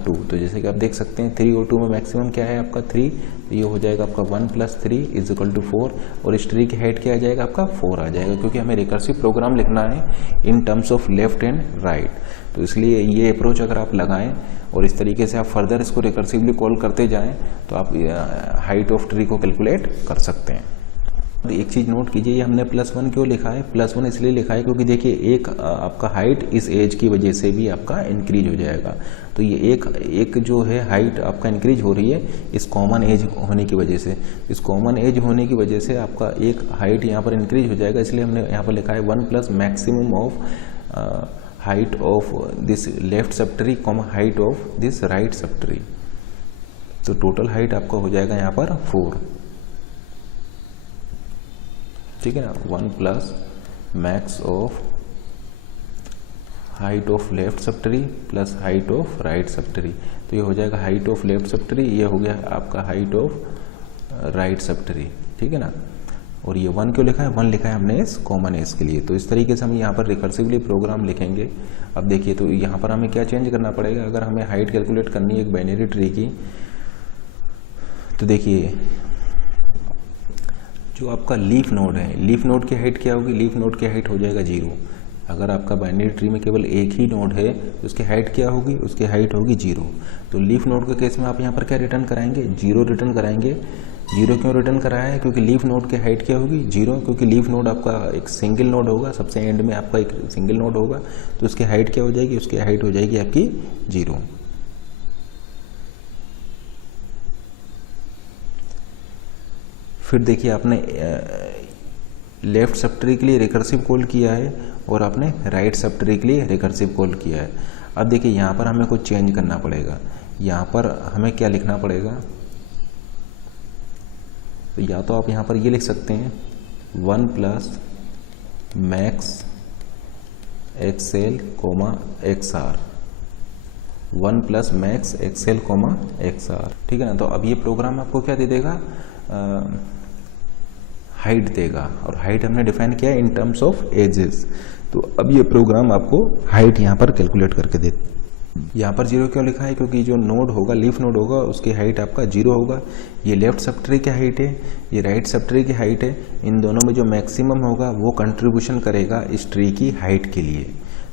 2। तो जैसे कि आप देख सकते हैं 3 और 2 में मैक्सिमम क्या है आपका 3, तो ये हो जाएगा आपका 1 + 3 = 4। और इस ट्री की हाइट क्या आ जाएगा आपका 4 आ जाएगा, क्योंकि हमें रिकर्सिव प्रोग्राम लिखना है in terms of left and right. तो इसलिए ये अप्रोच अगर आप लगाएं और इस तरीके से आप फर्दर इसको रिकर्सिवली कॉल करते जाएं तो आप हाइट ऑफ ट्री को कैलकुलेट कर सकते हैं। एक चीज़ नोट कीजिए, ये हमने +1 क्यों लिखा है, +1 इसलिए लिखा है क्योंकि देखिए एक आपका हाइट इस एज की वजह से भी आपका इंक्रीज हो जाएगा। तो ये एक जो है हाइट आपका इंक्रीज हो रही है इस कॉमन एज होने की वजह से। इस कॉमन एज होने की वजह से आपका एक हाइट यहाँ पर इंक्रीज हो जाएगा, इसलिए हमने यहाँ पर लिखा है 1 plus maximum of height of this left sub tree comma height of this right sub tree. तो टोटल हाइट आपका हो जाएगा यहाँ पर 4, ठीक है ना। 1 plus max of height of left sub tree plus height of right sub tree. तो ये हो जाएगा height of left sub tree, ये हो गया आपका height of right sub tree, ठीक है ना। और ये 1 क्यों लिखा है, 1 लिखा है हमने इस कॉमन एज के लिए। तो इस तरीके से हम यहाँ पर रिकर्सिवली प्रोग्राम लिखेंगे। अब देखिए तो यहाँ पर हमें क्या चेंज करना पड़ेगा, अगर हमें हाइट कैलकुलेट करनी है एक बाइनरी ट्री की, तो देखिए जो आपका लीफ नोड है, लीफ नोड की हाइट क्या होगी, लीफ नोड की हाइट हो जाएगा 0। अगर आपका बाइनरी ट्री में केवल एक ही नोड है तो उसकी हाइट क्या होगी, उसकी हाइट होगी 0। तो लीफ नोड के केस में आप यहाँ पर क्या रिटर्न कराएंगे, 0 रिटर्न कराएंगे। 0 क्यों रिटर्न कराया है, क्योंकि लीफ नोड की हाइट क्या होगी 0, क्योंकि लीफ नोड आपका एक सिंगल नोड होगा, सबसे एंड में आपका एक सिंगल नोड होगा, तो उसकी हाइट क्या हो जाएगी, उसकी हाइट हो जाएगी आपकी 0। फिर देखिए आपने लेफ्ट सब ट्री के लिए रिकर्सिव कॉल किया है और आपने राइट सब ट्री के लिए रिकर्सिव कॉल किया है। अब देखिए यहाँ पर हमें कुछ चेंज करना पड़ेगा। यहाँ पर हमें क्या लिखना पड़ेगा, तो या तो आप यहाँ पर ये लिख सकते हैं 1 plus max X L comma XR, 1 plus max X L comma XR, ठीक है ना। तो अब ये प्रोग्राम आपको क्या दे देगा, हाइट देगा, और हाइट हमने डिफाइन किया है इन टर्म्स ऑफ एजेस। तो अब ये प्रोग्राम आपको हाइट यहाँ पर कैलकुलेट करके दे। यहाँ पर 0 क्यों लिखा है, क्योंकि जो नोड होगा, लीफ नोड होगा, उसकी हाइट आपका 0 होगा। ये लेफ्ट सब ट्री की हाइट है, ये राइट सब ट्री की हाइट है। इन दोनों में जो मैक्सिमम होगा वो कंट्रीब्यूशन करेगा इस ट्री की हाइट के लिए।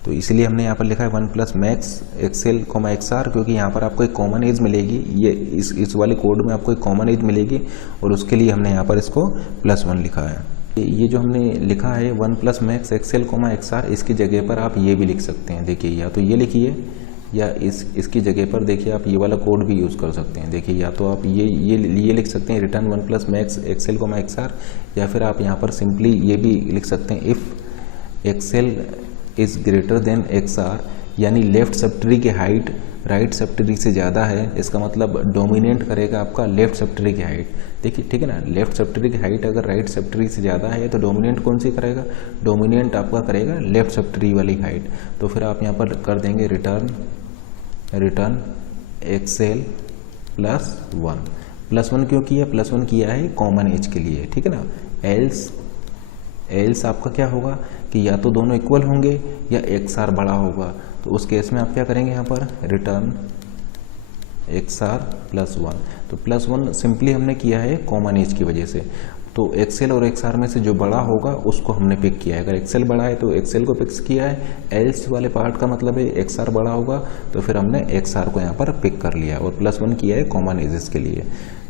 तो इसलिए हमने यहाँ पर लिखा है 1 plus max X L comma XR, क्योंकि यहाँ पर आपको एक कॉमन एज मिलेगी। ये इस वाले कोड में आपको एक कॉमन एज मिलेगी और उसके लिए हमने यहाँ पर इसको +1 लिखा है। ये जो हमने लिखा है 1 plus max X L comma XR, इसकी जगह पर आप ये भी लिख सकते हैं। देखिए या तो ये लिखिए या इसकी जगह पर देखिए आप ये वाला कोड भी यूज़ कर सकते हैं। देखिए या तो आप ये लिख सकते हैं return 1 plus max X L comma XR, या फिर आप यहाँ पर सिंपली ये भी लिख सकते हैं if X L is greater than XR, यानी लेफ्ट सब ट्री की हाइट राइट सब ट्री से ज़्यादा है, इसका मतलब डोमिनेट करेगा आपका लेफ्ट सब ट्री की हाइट। देखिए ठीक है ना, लेफ्ट सब ट्री की हाइट अगर राइट सब ट्री से ज़्यादा है तो डोमिनेट कौन सी करेगा, डोमिनेट आपका करेगा लेफ्ट सब ट्री वाली हाइट। तो फिर आप यहाँ पर कर देंगे रिटर्न एक्सेल +1 क्यों किया, +1 किया है कॉमन एज के लिए, ठीक है ना। एल्स आपका क्या होगा कि या तो दोनों इक्वल होंगे या XR बड़ा होगा। तो उस केस में आप क्या करेंगे, यहाँ पर रिटर्न XR +1। तो +1 सिंपली हमने किया है कॉमन एज की वजह से। तो एक्सेल और XR में से जो बड़ा होगा उसको हमने पिक किया है। अगर एक्सेल बड़ा है तो एक्सेल को पिक किया है, एल्स वाले पार्ट का मतलब है XR बड़ा होगा, तो फिर हमने XR को यहाँ पर पिक कर लिया और +1 किया है कॉमन एजेस के लिए।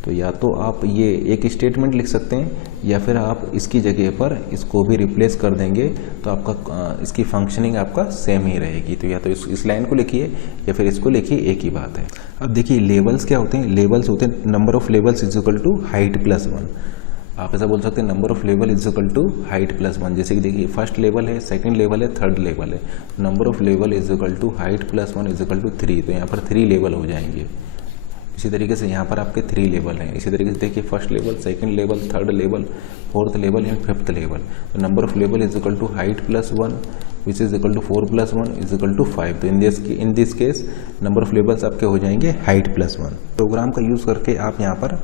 तो या तो आप ये एक स्टेटमेंट लिख सकते हैं या फिर आप इसकी जगह पर इसको भी रिप्लेस कर देंगे तो आपका इसकी फंक्शनिंग आपका सेम ही रहेगी। तो या तो इस लाइन को लिखिए या फिर इसको लिखिए, एक ही बात है। अब देखिए लेवल्स क्या होते हैं, लेवल्स होते हैं number of levels is equal to height +1। आप ऐसा बोल सकते हैं number of level is equal to height +1। जैसे कि देखिए फर्स्ट लेवल है, सेकंड लेवल है, थर्ड लेवल है। Number of level is equal to height +1 is equal to 3। तो यहाँ पर 3 लेवल हो जाएंगे। इसी तरीके से यहाँ पर आपके 3 लेवल हैं। इसी तरीके से देखिए first level, second level, third level, fourth level and fifth level. तो number of level is equal to height +1 which is equal to 4 + 1 is equal to 5। तो in this case number of levels आपके हो जाएंगे height +1। Programme का use करके आप यहाँ पर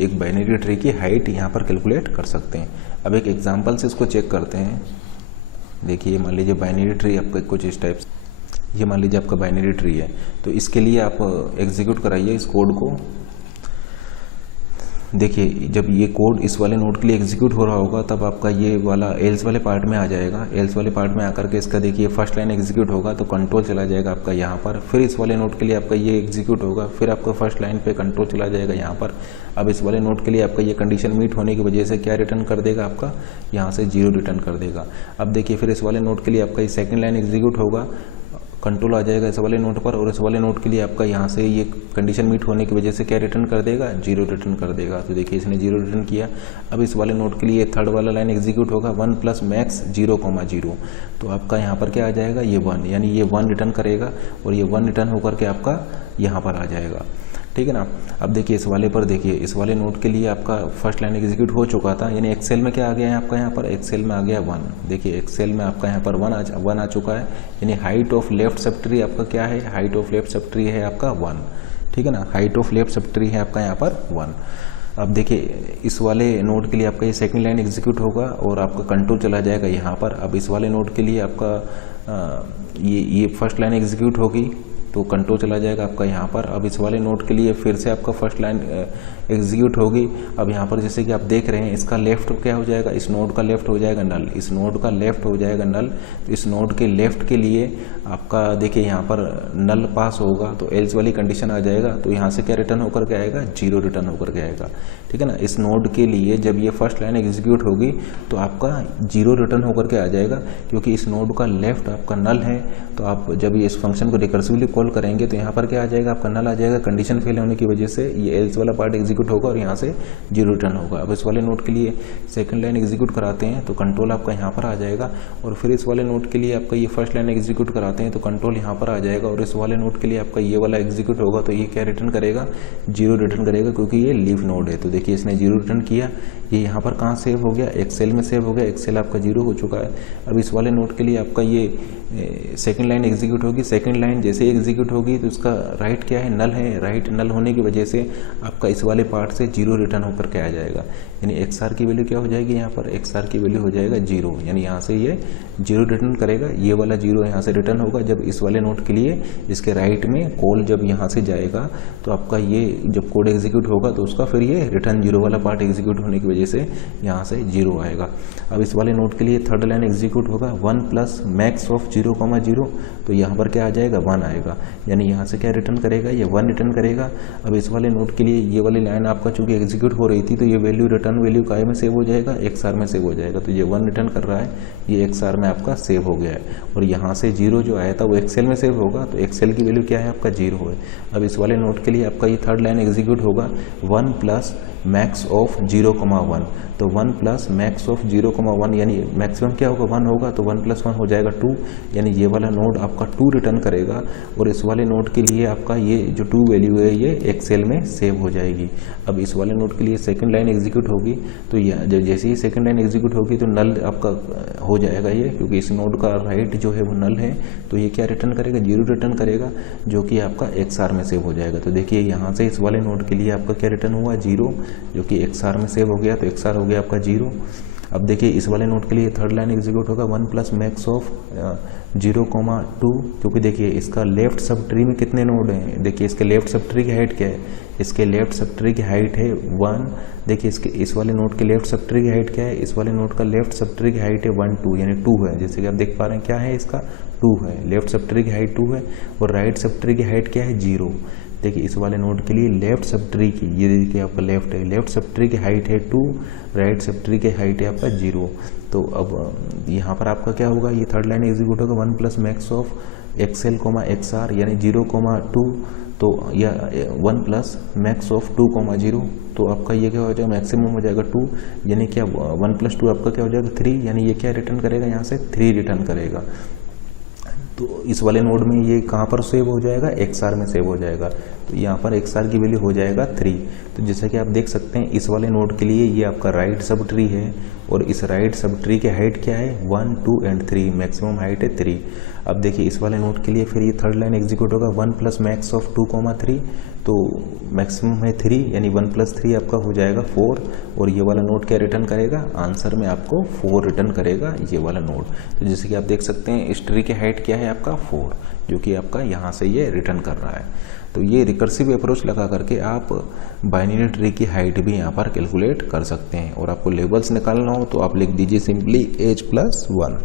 एक बाइनरी ट्री की हाइट यहाँ पर कैलकुलेट कर सकते हैं। अब एक एग्जाम्पल से इसको चेक करते हैं। देखिए मान लीजिए बाइनरी ट्री आपका कुछ इस टाइप से, ये मान लीजिए आपका बाइनरी ट्री है। तो इसके लिए आप एग्जीक्यूट कराइए इस कोड को। देखिए जब ये कोड इस वाले नोड के लिए एग्जीक्यूट हो रहा होगा तब आपका ये वाला एल्स वाले पार्ट में आ जाएगा। एल्स वाले पार्ट में आकर के इसका देखिए फर्स्ट लाइन एग्जीक्यूट होगा तो कंट्रोल चला जाएगा आपका यहाँ पर। फिर इस वाले नोड के लिए आपका ये एग्जीक्यूट होगा, फिर आपका फर्स्ट लाइन पे कंट्रोल चला जाएगा यहाँ पर। अब इस वाले नोड के लिए आपका ये कंडीशन मीट होने की वजह से क्या रिटर्न कर देगा, आपका यहाँ से 0 रिटर्न कर देगा। अब देखिए फिर इस वाले नोड के लिए आपका ये सेकेंड लाइन एग्जीक्यूट होगा, कंट्रोल आ जाएगा इस वाले नोट पर, और इस वाले नोट के लिए आपका यहाँ से ये कंडीशन मीट होने की वजह से क्या रिटर्न कर देगा, 0 रिटर्न कर देगा। तो देखिए इसने 0 रिटर्न किया। अब इस वाले नोट के लिए थर्ड वाला लाइन एग्जीक्यूट होगा 1 प्लस मैक्स 0,0। तो आपका यहाँ पर क्या आ जाएगा, ये 1, यानी ये 1 रिटर्न करेगा और ये 1 रिटर्न होकर के आपका यहाँ पर आ जाएगा। ठीक है ना। अब देखिए इस वाले पर, देखिए इस वाले नोट के लिए आपका फर्स्ट लाइन एग्जीक्यूट हो चुका था, यानी एक्सेल में क्या आ गया है आपका, यहाँ पर एक्सेल में आ गया 1। देखिए एक्सेल में आपका यहाँ पर 1 आ चुका है, यानी height of left sub tree आपका क्या है, height of left sub tree है आपका 1। ठीक है ना, height of left sub tree है आपका यहाँ पर 1। अब देखिए इस वाले नोड के लिए आपका ये सेकंड लाइन एग्जीक्यूट होगा और आपका कंट्रोल चला जाएगा यहाँ पर। अब इस वाले नोड के लिए आपका ये फर्स्ट लाइन एग्जीक्यूट होगी, तो कंट्रोल चला जाएगा आपका यहाँ पर। अब इस वाले नोड के लिए फिर से आपका फर्स्ट लाइन एग्जीक्यूट होगी। अब यहाँ पर जैसे कि आप देख रहे हैं इसका लेफ्ट क्या हो जाएगा, इस नोड का लेफ्ट हो जाएगा नल, इस नोड का लेफ्ट हो जाएगा नल। तो इस नोड के लेफ्ट के लिए आपका देखिए यहाँ पर नल पास होगा तो एल्स वाली कंडीशन आ जाएगा। तो यहाँ से क्या रिटर्न होकर के आएगा, 0 रिटर्न होकर के आएगा, ठीक है ना। इस नोड के लिए जब ये फर्स्ट लाइन एग्जीक्यूट होगी तो आपका 0 रिटर्न होकर के आ जाएगा, क्योंकि इस नोड का लेफ्ट आपका नल है। तो आप जब ये इस फंक्शन को रिकर्सिवली कॉल करेंगे तो यहाँ पर क्या आ जाएगा, आपका नल आ जाएगा। कंडीशन फेल होने की वजह से ये एल्स वाला पार्ट एग्जीक्यूट होगा और यहाँ से 0 रिटर्न होगा। अब इस वाले नोड के लिए सेकंड लाइन एग्जीक्यूट कराते हैं तो कंट्रोल आपका यहाँ पर आ जाएगा, और फिर इस वाले नोड के लिए आपका ये फर्स्ट लाइन एग्जीक्यूट कराते हैं तो कंट्रोल यहाँ पर आ जाएगा, और इस वाले नोड के लिए आपका ये वाला एग्जीक्यूट होगा तो ये क्या रिटर्न करेगा, 0 रिटर्न करेगा, क्योंकि ये लीफ नोड है। तो देखिए इसने 0 रिटर्न किया, ये यहाँ पर कहाँ सेव हो गया, एक्सेल में सेव हो गया, एक्सेल आपका 0 हो चुका है। अब इस वाले नोड के लिए आपका ये सेकंड लाइन एग्जीक्यूट होगी। सेकंड लाइन जैसे ही एग्जीक्यूट होगी तो उसका राइट क्या है, नल है, राइट नल होने की वजह से आपका इस वाले पार्ट से 0 रिटर्न होकर के आ जाएगा। यानी XR की वैल्यू क्या हो जाएगी, यहाँ पर XR की वैल्यू हो जाएगा 0, यानी यहाँ से ये 0 रिटर्न करेगा। ये वाला 0 यहाँ से रिटर्न होगा जब इस वाले नोड के लिए इसके राइट में कॉल जब यहाँ से जाएगा तो आपका ये जब कोड एग्जीक्यूट होगा तो उसका फिर ये रिटर्न 0 वाला पार्ट एग्जीक्यूट होने की वजह से यहाँ से 0 आएगा। अब इस वाले नोड के लिए थर्ड लाइन एग्जीक्यूट होगा 1 प्लस मैक्स ऑफ 0,0, तो यहाँ पर क्या आ जाएगा, 1 आएगा, यानी यहाँ से क्या रिटर्न करेगा, ये 1 रिटर्न करेगा। अब इस वाले नोड के लिए ये वाली लाइन आपका चूंकि एग्जीक्यूट हो रही थी तो ये वैल्यू रिटर्न वैल्यू काय में सेव हो जाएगा, XR में सेव हो जाएगा। तो ये 1 रिटर्न कर रहा है, ये XR में आपका सेव हो गया है, और यहाँ से 0 जो आया था वो एक्सेल में सेव होगा, तो एक्सेल की वैल्यू क्या है, आपका 0 है। अब इस वाले नोड के लिए आपका ये थर्ड लाइन एग्जीक्यूट होगा 1 प्लस मैक्स ऑफ 0,1, तो 1 प्लस मैक्स ऑफ 0,1 यानी मैक्सिमम क्या होगा, 1 होगा, तो 1 प्लस 1 हो जाएगा 2, यानी ये वाला नोड आपका 2 रिटर्न करेगा। और इस वाले नोड के लिए आपका ये जो 2 वैल्यू है ये एक्सेल में सेव हो जाएगी। अब इस वाले नोड के लिए सेकंड लाइन एग्जीक्यूट होगी तो जैसे ही सेकंड लाइन एग्जीक्यूट होगी तो नल आपका हो जाएगा ये, क्योंकि इस नोड का राइट जो है वो नल है, तो ये क्या रिटर्न करेगा, 0 रिटर्न करेगा, जो कि आपका XR में सेव हो जाएगा। तो देखिए यहाँ से इस वाले नोड के लिए आपका क्या रिटर्न हुआ, 0, जो कि XR में सेव हो गया, तो XR हो गया आपका 0। अब देखिए इस वाले नोड के लिए थर्ड लाइन एग्जीक्यूट होगा 1 प्लस मैक्स ऑफ 0,2, क्योंकि देखिए इसका लेफ्ट सब ट्री में कितने नोड हैं, देखिए इसके लेफ्ट सब ट्री की हाइट क्या है, इसके लेफ्ट सब ट्री की हाइट है 1। देखिए इसके इस वाले नोड के लेफ्ट सब ट्री की हाइट क्या है, इस वाले नोड का लेफ्ट सब ट्री की हाइट है 1 2, यानी 2 है। जैसे कि आप देख पा रहे हैं क्या है, इसका 2 है, लेफ्ट सब ट्री की हाइट 2 है, और राइट सब ट्री की हाइट क्या है, 0। देखिए इस वाले नोड के लिए लेफ्ट सब ट्री की, ये देखिए आपका लेफ्ट है, लेफ्ट सब ट्री की हाइट है 2, राइट सब ट्री की हाइट है आपका 0। तो अब यहाँ पर आपका क्या होगा, ये थर्ड लाइन एग्जीक्यूट होगा 1 plus max of XL, XR यानी 0,2, तो या 1 प्लस मैक्स ऑफ 2,0, तो आपका ये क्या हो जाएगा, मैक्सिमम हो जाएगा 2, यानी क्या 1 प्लस 2 आपका क्या हो जाएगा 3, यानी ये क्या रिटर्न करेगा, यहाँ से 3 रिटर्न करेगा। तो इस वाले नोड में ये कहाँ पर सेव हो जाएगा, XR में सेव हो जाएगा, तो यहाँ पर XR की वैल्यू हो जाएगा 3। तो जैसा कि आप देख सकते हैं इस वाले नोड के लिए ये आपका राइट सब ट्री है, और इस राइट सब ट्री की हाइट क्या है, 1 2 एंड 3, मैक्सिमम हाइट है 3। अब देखिए इस वाले नोड के लिए फिर ये थर्ड लाइन एग्जीक्यूट होगा 1 प्लस मैक्स ऑफ 2,3, तो मैक्सिमम है 3, यानी 1 प्लस 3 आपका हो जाएगा 4, और ये वाला नोड क्या रिटर्न करेगा, आंसर में आपको 4 रिटर्न करेगा ये वाला नोड। तो जैसे कि आप देख सकते हैं इस ट्री की हाइट क्या है आपका 4, जो कि आपका यहाँ से ये रिटर्न कर रहा है। तो ये रिकर्सिव अप्रोच लगा करके आप बाइनरी ट्री की हाइट भी यहाँ पर कैलकुलेट कर सकते हैं। और आपको लेबल्स निकालना हो तो आप लिख दीजिए सिंपली h+1।